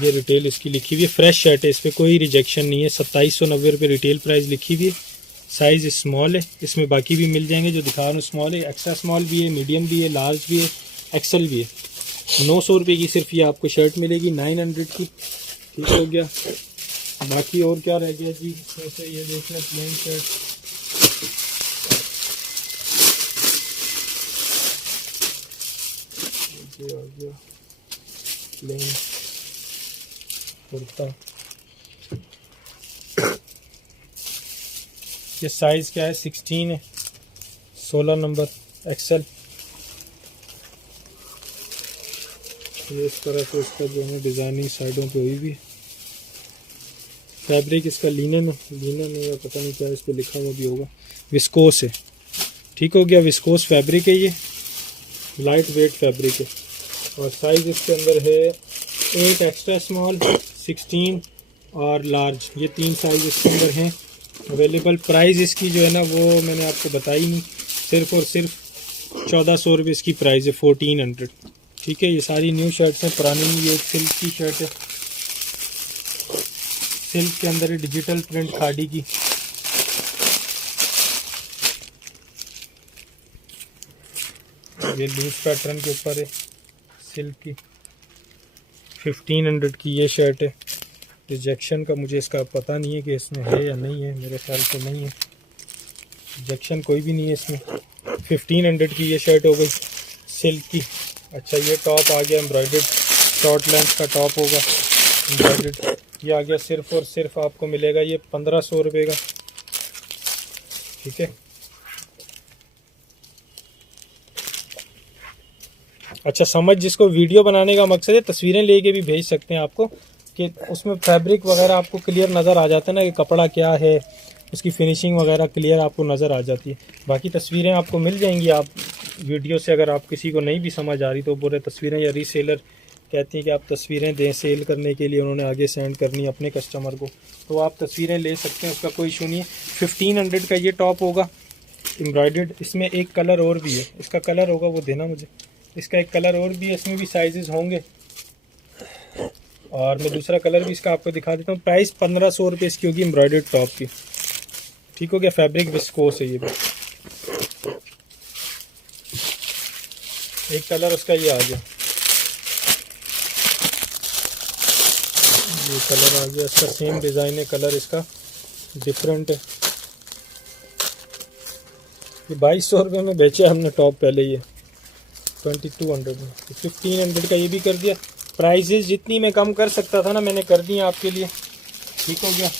ये रिटेल इसकी लिखी हुई है, फ्रेश शर्ट है, इस पर कोई रिजेक्शन नहीं है। 2790 रुपये रिटेल प्राइस लिखी हुई है। साइज़ स्मॉल है, इसमें बाकी भी मिल जाएंगे जो दिखा रहा हूँ। स्मॉल है, एक्स्ट्रा स्मॉल भी है, मीडियम भी है, लार्ज भी है, एक्सल भी है। 900 रुपये की सिर्फ ये आपको शर्ट मिलेगी, 900 की। ठीक हो गया। बाकी और क्या रह गया जी, वैसे ये देख लें प्लेन शर्ट, ये आ गया प्लेन कुर्ता। ये साइज़ क्या है, 16 है, 16 नंबर एक्सल। ये इस तरह से इसका जो है डिज़ाइनिंग साइडों पे हुई भी है। फैब्रिक इसका लीनन है या पता नहीं क्या इस पर लिखा हुआ भी होगा, विस्कोस है। ठीक हो गया, विस्कोस फैब्रिक है, ये लाइट वेट फैब्रिक है। और साइज़ इसके अंदर है 8 एक्स्ट्रा स्मॉल, 16 और लार्ज, ये 3 साइज़ इसके अंदर हैं अवेलेबल। प्राइस इसकी जो है ना वो मैंने आपको बताई नहीं, सिर्फ़ और सिर्फ 1400 रुपये इसकी प्राइस है, 1400। ठीक है, ये सारी न्यू शर्ट्स हैं, पुरानी नहीं। ये एक सिल्क की शर्ट है, सिल्क के अंदर है, डिजिटल प्रिंट खादी की। ये लूज पैटर्न के ऊपर है, सिल्क की, 1500 की ये शर्ट है। रिजेक्शन का मुझे इसका पता नहीं है कि इसमें है या नहीं है, मेरे ख्याल से नहीं है, रिजेक्शन कोई भी नहीं है इसमें। 1500 की ये शर्ट हो गई सिल्क की। अच्छा, ये टॉप आ गया एम्ब्रॉयडर्ड, शॉर्ट लेंथ का टॉप होगा एम्ब्रॉयडर्ड। ये आ गया सिर्फ़ और सिर्फ आपको मिलेगा ये 1500 रुपये का। ठीक है। अच्छा, समझ जिसको वीडियो बनाने का मकसद है, तस्वीरें लेके भी भेज सकते हैं आपको, कि उसमें फैब्रिक वगैरह आपको क्लियर नज़र आ जाता है ना, कि कपड़ा क्या है, उसकी फिनिशिंग वगैरह क्लियर आपको नज़र आ जाती है। बाकी तस्वीरें आपको मिल जाएंगी आप वीडियो से। अगर आप किसी को नहीं भी समझ आ रही तो बोले तस्वीरें, या रीसेलर कहती हैं कि आप तस्वीरें दें सेल करने के लिए, उन्होंने आगे सेंड करनी अपने कस्टमर को, तो आप तस्वीरें ले सकते हैं, उसका कोई इशू नहीं है। 1500 का ये टॉप होगा एम्ब्रॉयडर्ड। इसमें एक कलर और भी है, इसका कलर होगा वो देना मुझे, इसका एक कलर और भी है, इसमें भी साइजेस होंगे, और मैं दूसरा कलर भी इसका आपको दिखा देता हूँ। प्राइस 1500 रुपये इसकी होगी एम्ब्रॉयडर्ड टॉप की। ठीक हो गया। फैब्रिक विस्कोस है ये भी। एक कलर उसका ये आ गया, ये कलर आ गया, इसका सेम डिज़ाइन है, कलर इसका डिफरेंट है। ये 2200 रुपये में बेचा हमने टॉप पहले, ये 2200 में। 1500 का ये भी कर दिया। प्राइजेस जितनी मैं कम कर सकता था ना मैंने कर दी आपके लिए। ठीक हो गया।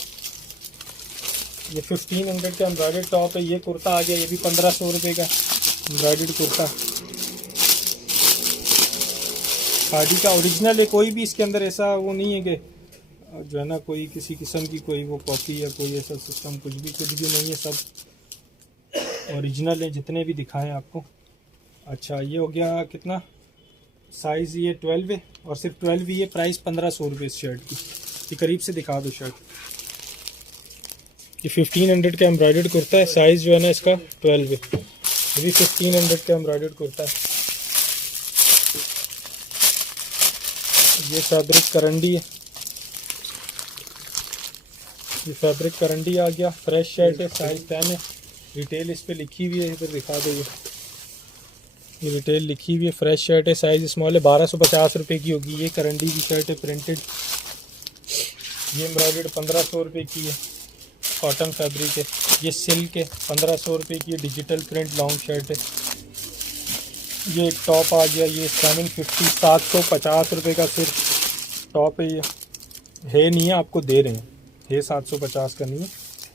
ये 1500 का एम्ब्रॉयडर्ड टॉप है। ये कुर्ता आ गया, ये भी 1500 रुपये का एम्ब्रॉयडर्ड कुर्ता, खादी का ओरिजिनल है। कोई भी इसके अंदर ऐसा वो नहीं है कि जो है ना कोई किसी किस्म की कोई वो कॉपी या कोई ऐसा सिस्टम कुछ भी नहीं है, सब ओरिजिनल है जितने भी दिखाएं आपको। अच्छा, ये हो गया कितना, साइज़ ये 12 है, और सिर्फ 12 ही है। प्राइस 1500 रुपये इस शर्ट की। ये करीब से दिखा दो शर्ट। ये 1500 का एम्ब्रॉयडर्ड कुर्ता है, साइज़ जो है ना इसका 12 है। ये भी 1500 का एम्ब्रॉयडर्ड कुर्ता है। ये फैब्रिक करंडी है, ये फैब्रिक करंडी आ गया। फ्रेश शर्ट है, साइज़ 10 है। रिटेल इस पे लिखी हुई है, इधर दिखा दो। ये रिटेल लिखी हुई है। फ्रेश शर्ट है, साइज़ स्मॉल है। 1250 रुपये की होगी। ये करंडी की शर्ट है, प्रिंटेड। ये एम्ब्रॉयडर्ड 1500 रुपये की है, कॉटन फैब्रिक है। ये सिल्क है, 1500 रुपये की डिजिटल प्रिंट लॉन्ग शर्ट है। ये एक टॉप आ गया, ये 750 750 रुपये का सिर्फ टॉप है। ये है नहीं है, आपको दे रहे हैं, है 750 का नहीं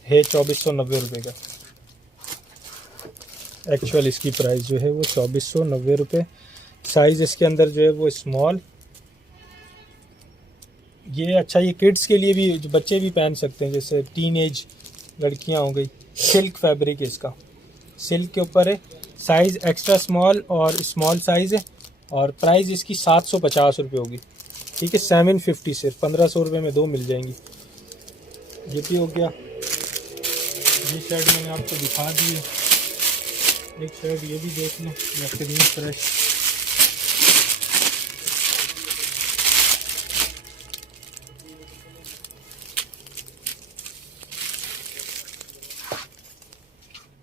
है 2490 रुपये का। एक्चुअल इसकी प्राइस जो है वो 2490 रुपये। साइज़ इसके अंदर जो है वो स्मॉल। ये अच्छा, ये किड्स के लिए भी, जो बच्चे भी पहन सकते हैं, जैसे टीनेज लड़कियां हो गई। सिल्क फैब्रिक है इसका, सिल्क के ऊपर है। साइज़ एक्स्ट्रा स्मॉल और स्मॉल साइज़ है, और प्राइस इसकी 750 रुपये होगी। ठीक है, 750 सिर्फ 1500 रुपये में दो मिल जाएंगी। ये भी हो गया। ये शर्ट मैंने आपको दिखा दी है। एक शर्ट ये भी देख लो, बेहतरीन फ्रेश।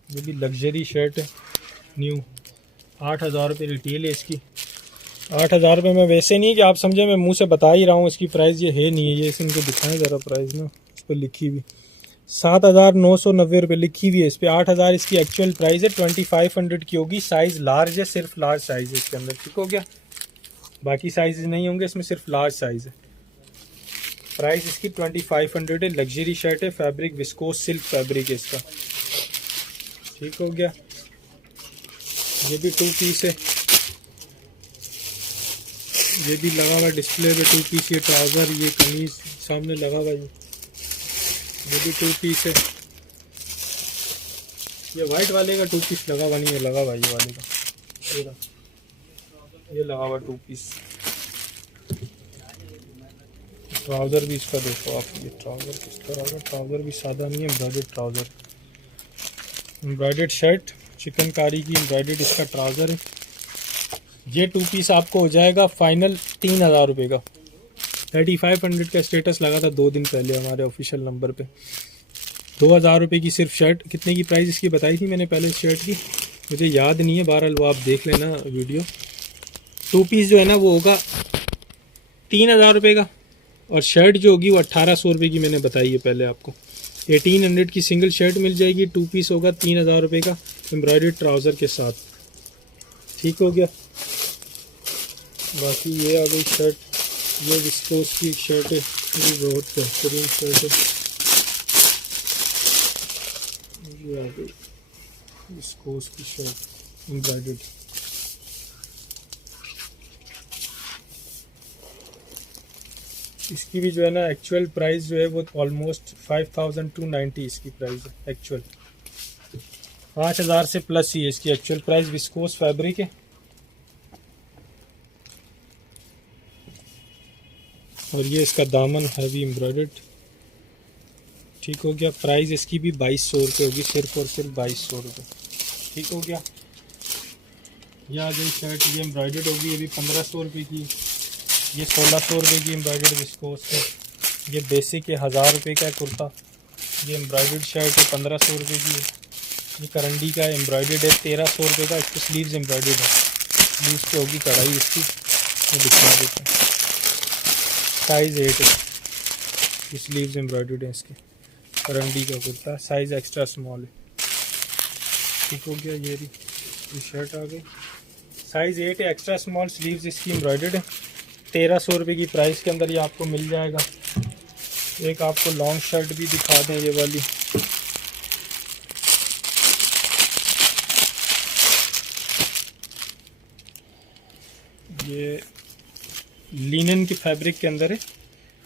ये भी लग्जरी शर्ट है, न्यू। 8000 रुपये रिटेल है इसकी। 8000 रुपये में, वैसे नहीं कि आप समझे मैं मुंह से बता ही रहा हूँ, इसकी प्राइस ये है नहीं है। ये इनको दिखाएं ज़रा प्राइस ना, इस पर लिखी हुई 7990 रुपये लिखी हुई है इस पर। 8000 इसकी एक्चुअल प्राइस है, 2500 की होगी। साइज़ लार्ज है, सिर्फ लार्ज साइज़ है इसके अंदर। ठीक हो गया, बाकी साइज नहीं होंगे इसमें, सिर्फ लार्ज साइज़ है। प्राइस इसकी 2500 है। लग्जरी शर्ट है, फैब्रिक विस्कोस सिल्क फैब्रिक है इसका। ठीक हो गया। ये भी 2 पीस है, ये भी लगा हुआ डिस्प्ले पे 2 पीस। ये ट्राउज़र, ये कमीज सामने लगा हुआ, ये भी 2 पीस है। ये वाइट वाले का 2 पीस लगा हुआ नहीं है, लगा हुआ ये वाले का, ये लगा हुआ 2 पीस। ट्राउज़र भी इसका देखो आप, ये ट्राउज़र किस तरह का, ट्राउज़र भी सादा नहीं है, embroidered trouser, embroidered shirt, chikankari की एम्ब्रॉयडर्ड इसका ट्राउज़र है। ये 2 पीस आपको हो जाएगा फाइनल 3000 रुपये का। 3500 का स्टेटस लगा था 2 दिन पहले हमारे ऑफिशियल नंबर पे। 2000 रुपये की सिर्फ शर्ट। कितने की प्राइस इसकी बताई थी मैंने पहले इस शर्ट की, मुझे याद नहीं है, बहरहाल वो आप देख लेना वीडियो। 2 पीस जो है ना वो होगा 3000 रुपये का, और शर्ट जो होगी वो 1800 रुपये की मैंने बताई है पहले आपको। 1800 की सिंगल शर्ट मिल जाएगी, 2 पीस होगा 3000 रुपये का, एम्ब्रॉयडर्ड ट्राउज़र के साथ। ठीक हो गया। बाकी ये आ गई शर्ट, ये विस्कोस की शर्ट है, ये बहुत बेहतरीन शर्ट है। ये आ गई विस्कोस की शर्ट एम्ब्रॉयडर्ड। इसकी भी जो है ना एक्चुअल प्राइस जो है वो ऑलमोस्ट 5290 इसकी प्राइस है एक्चुअल। 5000 से प्लस ही है इसकी एक्चुअल प्राइस। विस्कोस फैब्रिक है, और ये इसका दामन हैवी एम्ब्रॉयडर्ड। ठीक हो गया। प्राइस इसकी भी 2200 रुपये होगी, सिर्फ और सिर्फ 2200 रुपये। ठीक हो गया। ये आ गई शर्ट, ये एम्ब्रॉयडर्ड होगी, ये भी 1500 रुपये की। ये 1600 रुपये की एम्ब्रॉयडर्ड विस्कोस है। ये बेसिक है, 1000 रुपये का है कुर्ता। ये एम्ब्रॉयडर्ड शर्ट है, 1500 रुपये की है। ये करंडी का एम्ब्रॉयडर्ड है, 1300 रुपये का। इसकी स्लीव्स एम्ब्रॉयडर्ड है, स्लीव्स पे होगी कढ़ाई इसकी, ये दिखा देते हैं। साइज़ 8 है, ये स्लीव्स एम्ब्रॉयडर्ड है इसके। करंडी का कुर्ता, साइज़ एक्स्ट्रा स्मॉल है। ठीक हो गया। ये शर्ट आ गई, साइज़ 8 है, एक्स्ट्रा स्मॉल, स्लीव्स इसकी एम्ब्रॉयडर्ड है। 1300 रुपये की प्राइस के अंदर ये आपको मिल जाएगा। एक आपको लॉन्ग शर्ट भी दिखा दें, ये वाली। ये लिनन की फैब्रिक के अंदर है,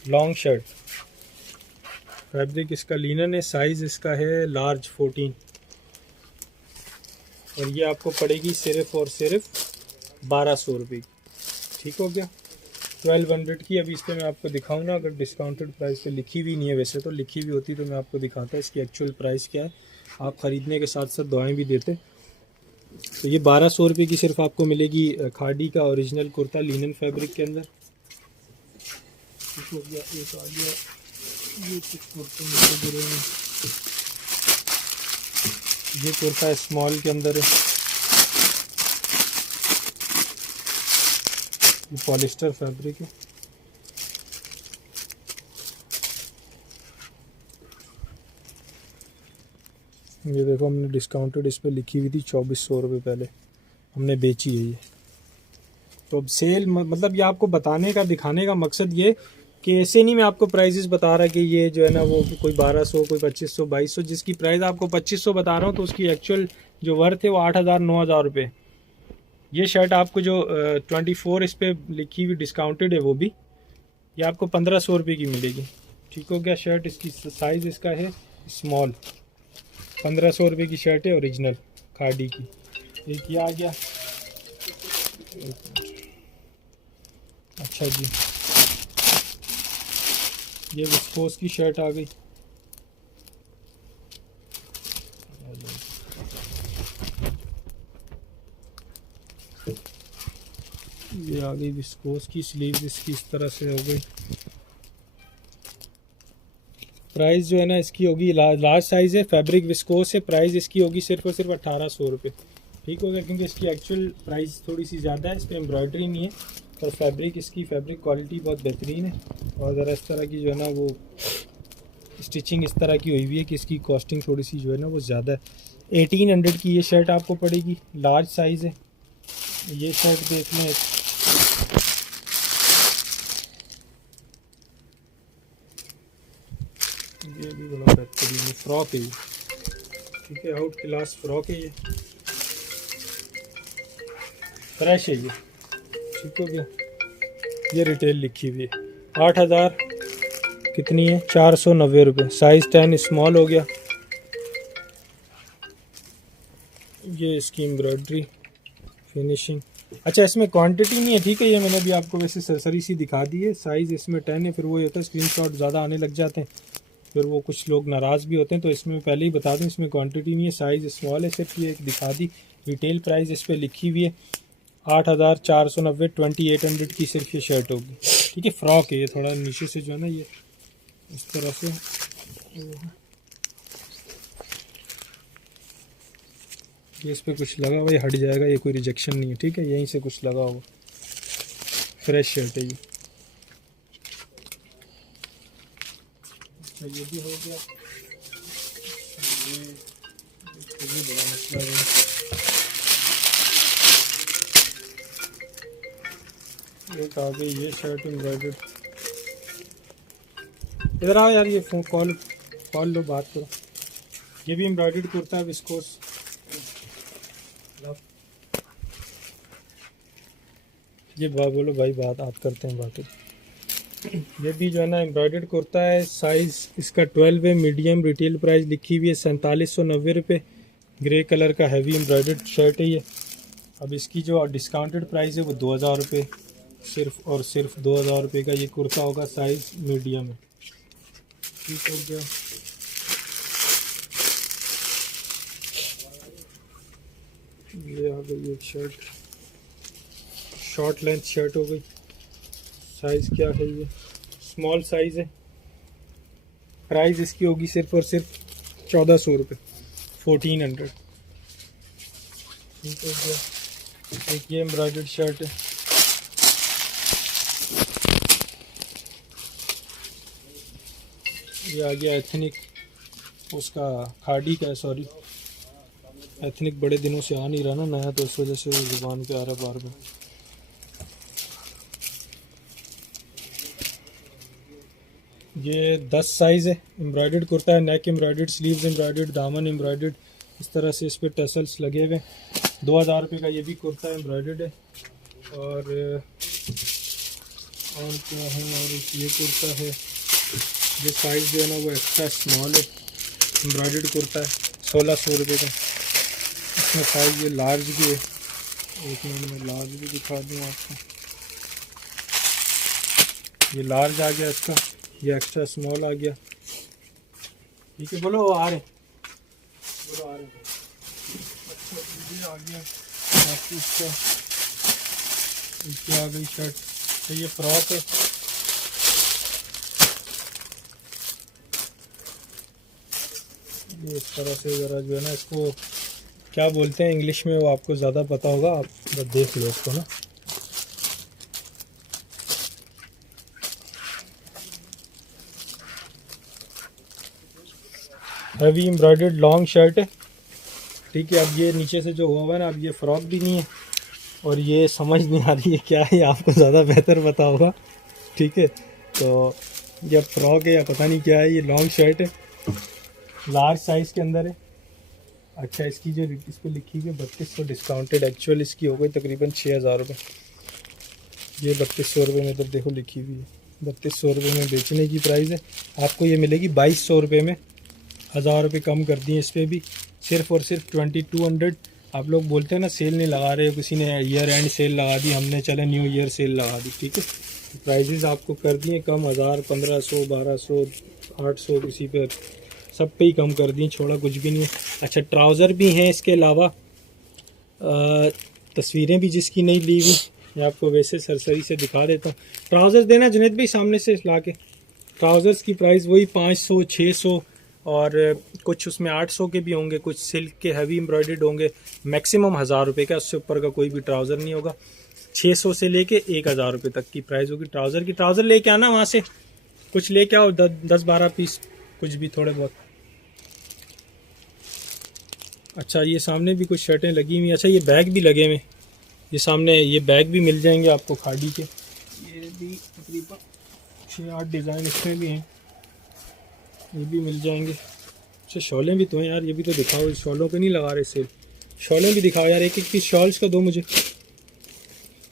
लॉन्ग शर्ट। फैब्रिक इसका लिनन है, साइज़ इसका है लार्ज 14, और ये आपको पड़ेगी सिर्फ और सिर्फ 1200 रुपये की। ठीक हो गया। 1200 की। अभी इस पर मैं आपको दिखाऊँ ना, अगर डिस्काउंटेड प्राइस पे लिखी हुई नहीं है, वैसे तो लिखी हुई होती तो मैं आपको दिखाता इसकी एक्चुअल प्राइस क्या है, आप ख़रीदने के साथ साथ दुआएं भी देते। तो ये 1200 रुपये की सिर्फ आपको मिलेगी खादी का ओरिजिनल कुर्ता लिनन फैब्रिक के अंदर। हो गया। एक आ गया, ये कुछ कुर्ते नीचे गिरे हैं। ये कुर्ता स्मॉल के अंदर है, ये पॉलिस्टर फैब्रिक है। ये देखो हमने डिस्काउंटेड इस पर लिखी हुई थी 2400 रुपये, पहले हमने बेची है ये। तो अब सेल मतलब ये आपको बताने का, दिखाने का मकसद ये कि ऐसे नहीं मैं आपको प्राइजेस बता रहा कि ये जो है ना वो कोई 1200, कोई 2500, 2200, जिसकी प्राइस आपको 2500 बता रहा हूँ तो उसकी एक्चुअल जो वर्थ है वो 8000 9000 रुपये। ये शर्ट आपको जो 24 इस पर लिखी हुई डिस्काउंटेड है वो भी, ये आपको 1500 रुपये की मिलेगी। ठीक हो गया। शर्ट इसकी साइज़ इसका है स्मॉल, 1500 रुपये की शर्ट है ओरिजिनल खादी की। एक ये आ गया। अच्छा जी, ये विस्कोस की शर्ट आ गई। ये आ गई विस्कोस की स्लीव, इसकी इस तरह से हो गई। प्राइस जो है ना इसकी होगी, लार्ज साइज़ है, फैब्रिक विस्कोस है, प्राइस इसकी होगी सिर्फ और सिर्फ 1800 रुपये। ठीक हो गया, क्योंकि इसकी एक्चुअल प्राइस थोड़ी सी ज़्यादा है, इस पर एम्ब्रॉयडरी नहीं है, और फैब्रिक इसकी फैब्रिक क्वालिटी बहुत बेहतरीन है। और ज़रा इस तरह की जो है ना वो स्टिचिंग इस तरह की हुई हुई है कि इसकी कॉस्टिंग थोड़ी सी जो है ना वो ज़्यादा है। 1800 की ये शर्ट आपको पड़ेगी, लार्ज साइज़ है। ये शर्ट देख लें, ये भी बड़ा बेहतरीन फ्रॉक है ये। ठीक है, आउट क्लास फ्रॉक है ये, फ्रेश है ये। ठीक हो गया। ये रिटेल लिखी हुई है 8000 कितनी है, 490 रुपये। साइज़ 10 स्मॉल हो गया। ये इसकी एम्ब्रॉयडरी फिनिशिंग। अच्छा, इसमें क्वांटिटी नहीं है, ठीक है, ये मैंने भी आपको वैसे सरसरी सी दिखा दी है। साइज़ इसमें 10 है, फिर वो ये होता है स्क्रीनशॉट ज़्यादा आने लग जाते हैं, फिर वो कुछ लोग नाराज़ भी होते हैं, तो इसमें पहले ही बता दूं इसमें क्वांटिटी नहीं है, साइज़ स्मॉल है, सिर्फ ये दिखा दी। रिटेल प्राइस इस पर लिखी हुई है 8490, 2800 की सिर्फ ये शर्ट होगी। ठीक है, फ्रॉक है ये, थोड़ा नीचे से जो है ना ये इस तरह से ये इस पर कुछ लगा हुआ, ये हट जाएगा, ये कोई रिजेक्शन नहीं है। ठीक है, यहीं से कुछ लगा हुआ, फ्रेश शर्ट है ये। अच्छा, ये भी हो गया। ये भी बड़ा मसला है। एक आ गई ये शर्ट एम्ब्रॉयडर्ड। इधर आओ यार, ये फोन कॉल लो, बात करो। ये भी एम्ब्रॉयडर्ड कुर्ता है विस्कोस। ये बोलो भाई, बात करते हैं बातें। ये भी जो है ना एम्ब्रॉयडर्ड कुर्ता है, साइज़ इसका 12 है, मीडियम। रिटेल प्राइस लिखी हुई है 4790 रुपये। ग्रे कलर का हैवी एम्ब्रॉयडर्ड शर्ट है ये। अब इसकी जो डिस्काउंटेड प्राइस है वो 2000 रुपये, सिर्फ और सिर्फ 2000 रुपये का ये कुर्ता होगा, साइज़ मीडियम है। ठीक हो गया। ये आ गई एक शर्ट, शॉर्ट लेंथ शर्ट हो गई। साइज़ क्या है, ये स्मॉल साइज़ है। प्राइस इसकी होगी सिर्फ और सिर्फ 1400 रुपये, 1400। ठीक हो गया। एक ये एम्ब्रॉयडर्ड शर्ट है। ये आ गया एथनिक, उसका खाड़ी का, सॉरी एथनिक बड़े दिनों से आ नहीं रहा ना नया, तो इस वजह से वो ज़ुबान पे आ रहा बार बार। ये 10 साइज़ है, एम्ब्रॉयडर्ड कुर्ता है, नेक एम्ब्रॉयडर्ड, स्लीव्स एम्ब्रॉयडर्ड, दामन एम्ब्रॉयडर्ड, इस तरह से इस पर टसल्स लगे हुए। 2000 रुपये का ये भी कुर्ता एम्ब्रॉयडर्ड है। और क्या है, और ये कुर्ता है, ये साइज़ जो है ना वो एक्स्ट्रा स्मॉल है, एम्ब्रॉयडर्ड कुर्ता है, 1600 रुपये का। इसमें साइज़ ये लार्ज भी है, एक मिनट में लार्ज भी दिखा दूँ आपको। ये लार्ज आ गया इसका, ये एक्स्ट्रा स्मॉल आ गया। ठीक है, बोलो आ रहे, बोलो आ रहे। अच्छा, ये आ गया बाकी इसका, इसकी आ गई शर्ट। तो ये फ्रॉक है, ये इस तरह से ज़रा जो है ना इसको क्या बोलते हैं इंग्लिश में, वो आपको ज़्यादा पता होगा, आप देख लो इसको ना। हैवी एम्ब्रॉयडर्ड लॉन्ग शर्ट है, ठीक है। अब ये नीचे से जो हुआ है ना, अब ये फ्रॉक भी नहीं है और ये समझ नहीं आ रही है क्या है, आपको ज़्यादा बेहतर पता होगा, ठीक है। तो ये फ्रॉक है या पता नहीं क्या है, ये लॉन्ग शर्ट है, लार्ज साइज़ के अंदर है। अच्छा, इसकी जो इस पर लिखी हुई 3200 डिस्काउंटेड, एक्चुअल इसकी हो गई तकरीबन 6000 रुपये। ये 3200 रुपये में, तो देखो लिखी हुई है 3200 रुपये में बेचने की प्राइस है। आपको ये मिलेगी 2200 रुपये में, 1000 रुपये कम कर दिए इस पर भी, सिर्फ़ और सिर्फ 2200। आप लोग बोलते हैं ना सेल नहीं लगा रहे हो, किसी ने ईयर एंड सेल लगा दी, हमने चले न्यू ईयर सेल लगा दी, ठीक है। प्राइजेज़ आपको कर दिए कम, 1000, 1500, 1200, 800, किसी पे सब पे ही कम कर दिए, छोड़ा कुछ भी नहीं है। अच्छा, ट्राउज़र भी हैं इसके अलावा, तस्वीरें भी जिसकी नहीं ली हुई, मैं आपको वैसे सरसरी से दिखा देता हूँ। ट्राउज़र्स देना जुनैद भाई सामने से ला के। ट्राउज़र्स की प्राइस वही 500, 600 और कुछ उसमें 800 के भी होंगे, कुछ सिल्क के हैवी एम्ब्रॉयडर्ड होंगे। मैक्सिमम 1000 रुपये का, उससे ऊपर का कोई भी ट्राउज़र नहीं होगा। 600 से लेके 1000 रुपये तक की प्राइस होगी ट्राउज़र की। ट्राउज़र लेके आना वहाँ से, कुछ लेके आओ 10-12 पीस, कुछ भी थोड़े बहुत। अच्छा, ये सामने भी कुछ शर्टें लगी हुई। अच्छा, ये बैग भी लगे हुए, ये सामने ये बैग भी मिल जाएंगे आपको खादी के। ये भी तकरीबन 6-8 डिज़ाइन इसमें भी हैं, ये भी मिल जाएंगे। अच्छा, शॉलें भी तो हैं यार, ये भी तो दिखाओ, शॉलों पे नहीं लगा रहे सेल, शॉलें भी दिखाओ यार, एक एक पीस शॉल्स का दो मुझे।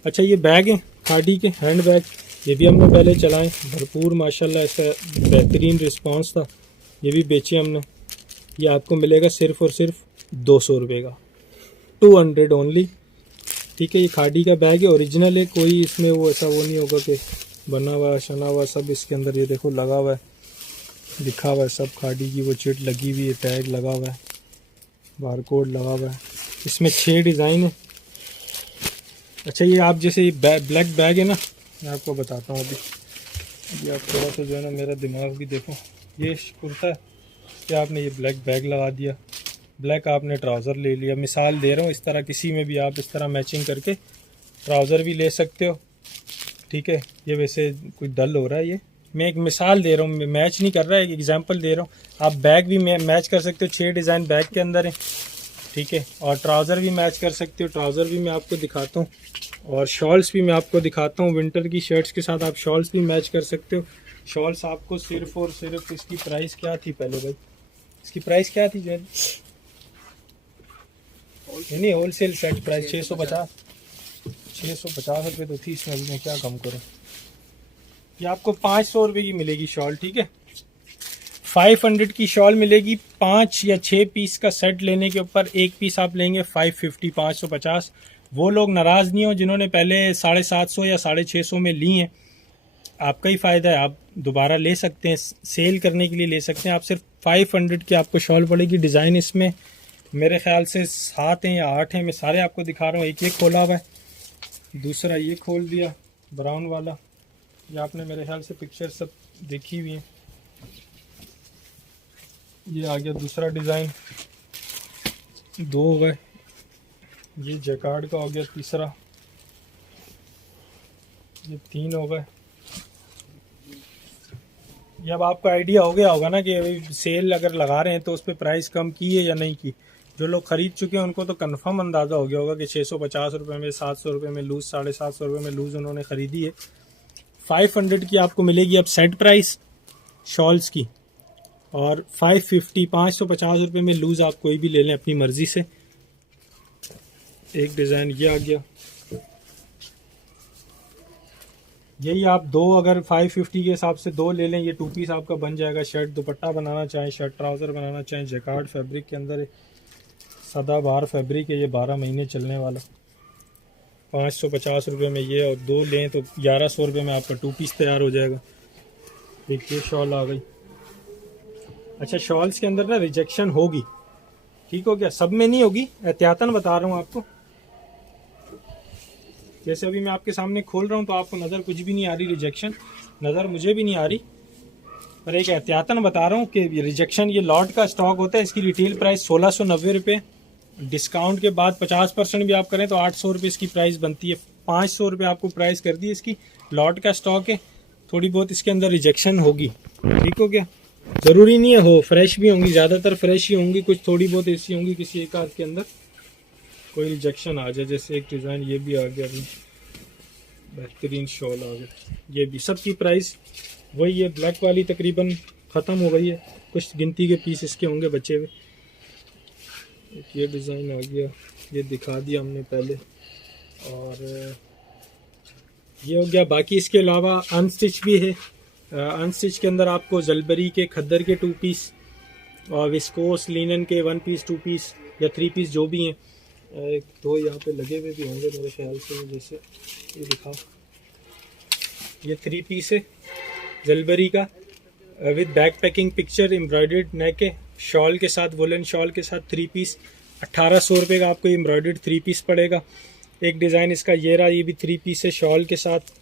अच्छा, ये बैग हैं खादी के, हैंड बैग, ये भी हमने पहले चलाएं, भरपूर माशाल्लाह इसका बेहतरीन रिस्पांस था, ये भी बेचे हमने। ये आपको मिलेगा सिर्फ़ और सिर्फ 200 रुपये का, 200 ओनली, ठीक है। ये खादी का बैग है, ओरिजिनल है, कोई इसमें वो ऐसा वो नहीं होगा कि बना हुआ शना हुआ, सब इसके अंदर ये देखो लगा हुआ है, लिखा हुआ है सब, खादी की वो चिट लगी हुई है, टैग लगा हुआ है, बारकोड लगा हुआ है। इसमें 6 डिज़ाइन है। अच्छा, ये आप जैसे ये ब्लैक बैग है ना, मैं आपको बताता हूँ अभी आप थोड़ा सा जो है ना मेरा दिमाग भी देखो। ये कुर्ता है कि आपने ये ब्लैक बैग लगा दिया, ब्लैक आपने ट्राउज़र ले लिया, मिसाल दे रहा हूँ, इस तरह किसी में भी आप इस तरह मैचिंग करके ट्राउज़र भी ले सकते हो, ठीक है। ये वैसे कुछ डल हो रहा है, ये मैं एक मिसाल दे रहा हूँ, मैच नहीं कर रहा है, एक एग्जांपल दे रहा हूँ। आप बैग भी मैच कर सकते हो, 6 डिज़ाइन बैग के अंदर है, ठीक है। और ट्राउज़र भी मैच कर सकते हो, ट्राउज़र भी मैं आपको दिखाता हूँ, और शॉल्स भी मैं आपको दिखाता हूँ। विंटर की शर्ट्स के साथ आप शॉल्स भी मैच कर सकते हो। शॉल्स आपको सिर्फ़ और सिर्फ, इसकी प्राइस क्या थी पहले भाई, इसकी प्राइस क्या थी जो नहीं, होल सेल सेट प्राइस 650 रुपये तो थी, इसमें अभी मैं क्या कम करूँ। ये आपको 500 रुपये की मिलेगी शॉल, ठीक है। 500 की शॉल मिलेगी, 5 या 6 पीस का सेट लेने के ऊपर एक पीस आप लेंगे 550, 550। वो लोग नाराज़ नहीं हो जिन्होंने पहले 750 या 650 में ली हैं, आपका ही फ़ायदा है, आप दोबारा ले सकते हैं, सेल करने के लिए ले सकते हैं। आप सिर्फ 500 की आपको शॉल पड़ेगी। डिज़ाइन इसमें मेरे ख्याल से 7 हैं या 8 हैं, मैं सारे आपको दिखा रहा हूँ। एक ये खोला हुआ है, दूसरा ये खोल दिया ब्राउन वाला, ये आपने मेरे ख्याल से पिक्चर सब देखी हुई है। ये आ गया दूसरा डिज़ाइन, 2 हो गए। ये जैकार्ड का हो गया तीसरा, ये 3 हो गए। ये अब आपको आइडिया हो गया होगा ना कि अभी सेल अगर लगा रहे हैं तो उस पर प्राइस कम की है या नहीं की। जो लोग ख़रीद चुके हैं उनको तो कंफर्म अंदाज़ा हो गया होगा कि 650 रुपये में, 700 रुपये में लूज़, 750 रुपये में लूज़ उन्होंने ख़रीदी है। 500 की आपको मिलेगी अब सेट प्राइस शॉल्स की, और 550, 550 रुपये में लूज़ आप कोई भी ले लें अपनी मर्ज़ी से। एक डिज़ाइन ये आ गया, यही आप 2 अगर 550 के हिसाब से 2 ले लें, ये 2 पीस आपका बन जाएगा। शर्ट दुपट्टा बनाना चाहें, शर्ट ट्राउज़र बनाना चाहें, जैकार्ड फैब्रिक के अंदर है, सदाबहार फैब्रिक है, ये 12 महीने चलने वाला। 550 रुपये में ये, और 2 लें तो 1100 रुपये में आपका 2 पीस तैयार हो जाएगा। एक ये शॉल आ गई। अच्छा, शॉल्स के अंदर ना रिजेक्शन होगी, ठीक हो गया, सब में नहीं होगी, एहतियातन बता रहा हूँ आपको। जैसे अभी मैं आपके सामने खोल रहा हूँ तो आपको नज़र कुछ भी नहीं आ रही, रिजेक्शन नज़र मुझे भी नहीं आ रही, पर एक एहतियातन बता रहा हूँ कि रिजेक्शन ये लॉट का स्टॉक होता है। इसकी रिटेल प्राइस 1690 रुपये, डिस्काउंट के बाद 50% भी आप करें तो 800 रुपये इसकी प्राइस बनती है। 500 रुपये आपको प्राइस कर दी इसकी, लॉट का स्टॉक है, थोड़ी बहुत इसके अंदर रिजेक्शन होगी, ठीक हो गया। ज़रूरी नहीं है हो, फ्रेश भी होंगी, ज़्यादातर फ्रेश ही होंगी, कुछ थोड़ी बहुत ऐसी होंगी किसी एक आध के अंदर कोई रिजेक्शन आ जाए। जैसे एक डिज़ाइन ये भी आ गया, अभी बेहतरीन शॉल आ गया। ये भी सबकी प्राइस वही है। ब्लैक वाली तकरीबन ख़त्म हो गई है, कुछ गिनती के पीस इसके होंगे बचे हुए। ये डिज़ाइन आ गया, ये दिखा दिया हमने पहले। और ये हो गया। बाकी इसके अलावा अनस्टिच भी है। अनस्टिच के अंदर आपको जलबरी के खद्दर के 2 पीस और विस्कोस लिनन के 1 पीस 2 पीस या 3 पीस जो भी हैं, एक दो यहाँ पे लगे हुए भी होंगे मेरे ख्याल से। जैसे ये दिखाओ, ये 3 पीस है जलबरी का with back packing picture embroidered नेक है, शॉल के साथ, वुलन शॉल के साथ 3 पीस। 1800 रुपये का आपको एम्ब्रॉयडर्ड 3 पीस पड़ेगा। एक डिज़ाइन इसका ये रहा, ये भी 3 पीस है शॉल के साथ।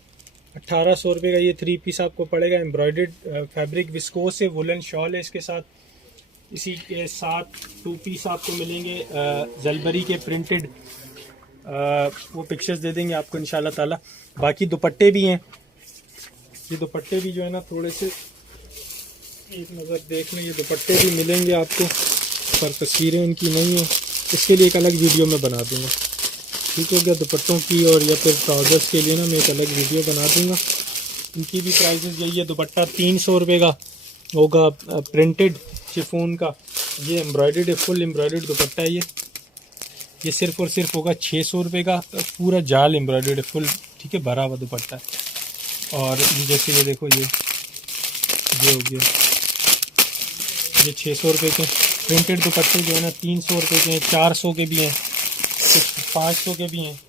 1800 रुपये का ये 3 पीस आपको पड़ेगा। एम्ब्रॉयडर्ड फैब्रिक विस्कोस है, वुलन शॉल है इसके साथ। इसी के साथ 2 पीस आपको मिलेंगे जलबरी के प्रिंटेड, वो पिक्चर्स दे देंगे आपको इंशाल्लाह ताला। बाकी दुपट्टे भी हैं, ये दुपट्टे भी जो है ना थोड़े से एक नज़र देख लें, ये दुपट्टे भी मिलेंगे आपको, पर तस्वीरें इनकी नहीं है, इसके लिए एक अलग वीडियो में बना दूँगा। ठीक हो गया दुपट्टों की। और या फिर ट्राउज़र्स के लिए ना मैं एक अलग वीडियो बना दूँगा। इनकी भी प्राइसेस यही है। दुपट्टा 300 रुपये का होगा प्रिंटेड शिफॉन का, ये एम्ब्रॉयडर्ड है, फुल एम्ब्रॉयडर्ड दुपट्टा है ये सिर्फ और सिर्फ होगा 600 रुपये का। पूरा जाल एम्ब्रॉयडर्ड है फुल, ठीक है, भरा हुआ दुपट्टा है। और जैसे ये देखो, ये हो गया, ये 600 रुपये के प्रिंटेड दुपट्टे जो है ना 300 रुपये के हैं, 400 के भी हैं, 500 के भी हैं,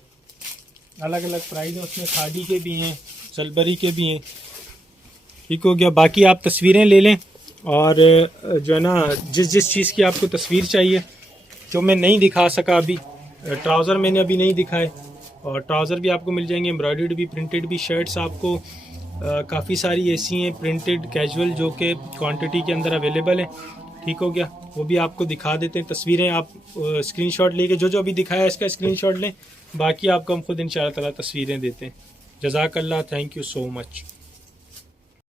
अलग अलग प्राइस है उसमें। खादी के भी हैं, जलबरी के भी हैं। ठीक हो गया। बाकी आप तस्वीरें ले लें, और जो है ना जिस चीज़ की आपको तस्वीर चाहिए, जो मैं नहीं दिखा सका अभी, ट्राउज़र मैंने अभी नहीं दिखाए, और ट्राउज़र भी आपको मिल जाएंगे, एम्ब्रॉयडर्ड भी, प्रिंटेड भी। शर्ट्स आपको काफ़ी सारी ऐसी हैं प्रिंटेड कैजुअल जो कि क्वांटिटी के अंदर अवेलेबल है। ठीक हो गया, वो भी आपको दिखा देते हैं। तस्वीरें आप स्क्रीनशॉट लेके जो अभी दिखाया है इसका स्क्रीनशॉट लें, बाकी आपको हम खुद इंशाअल्लाह ताला तस्वीरें देते हैं। जज़ाकल्लाह, थैंक यू सो मच।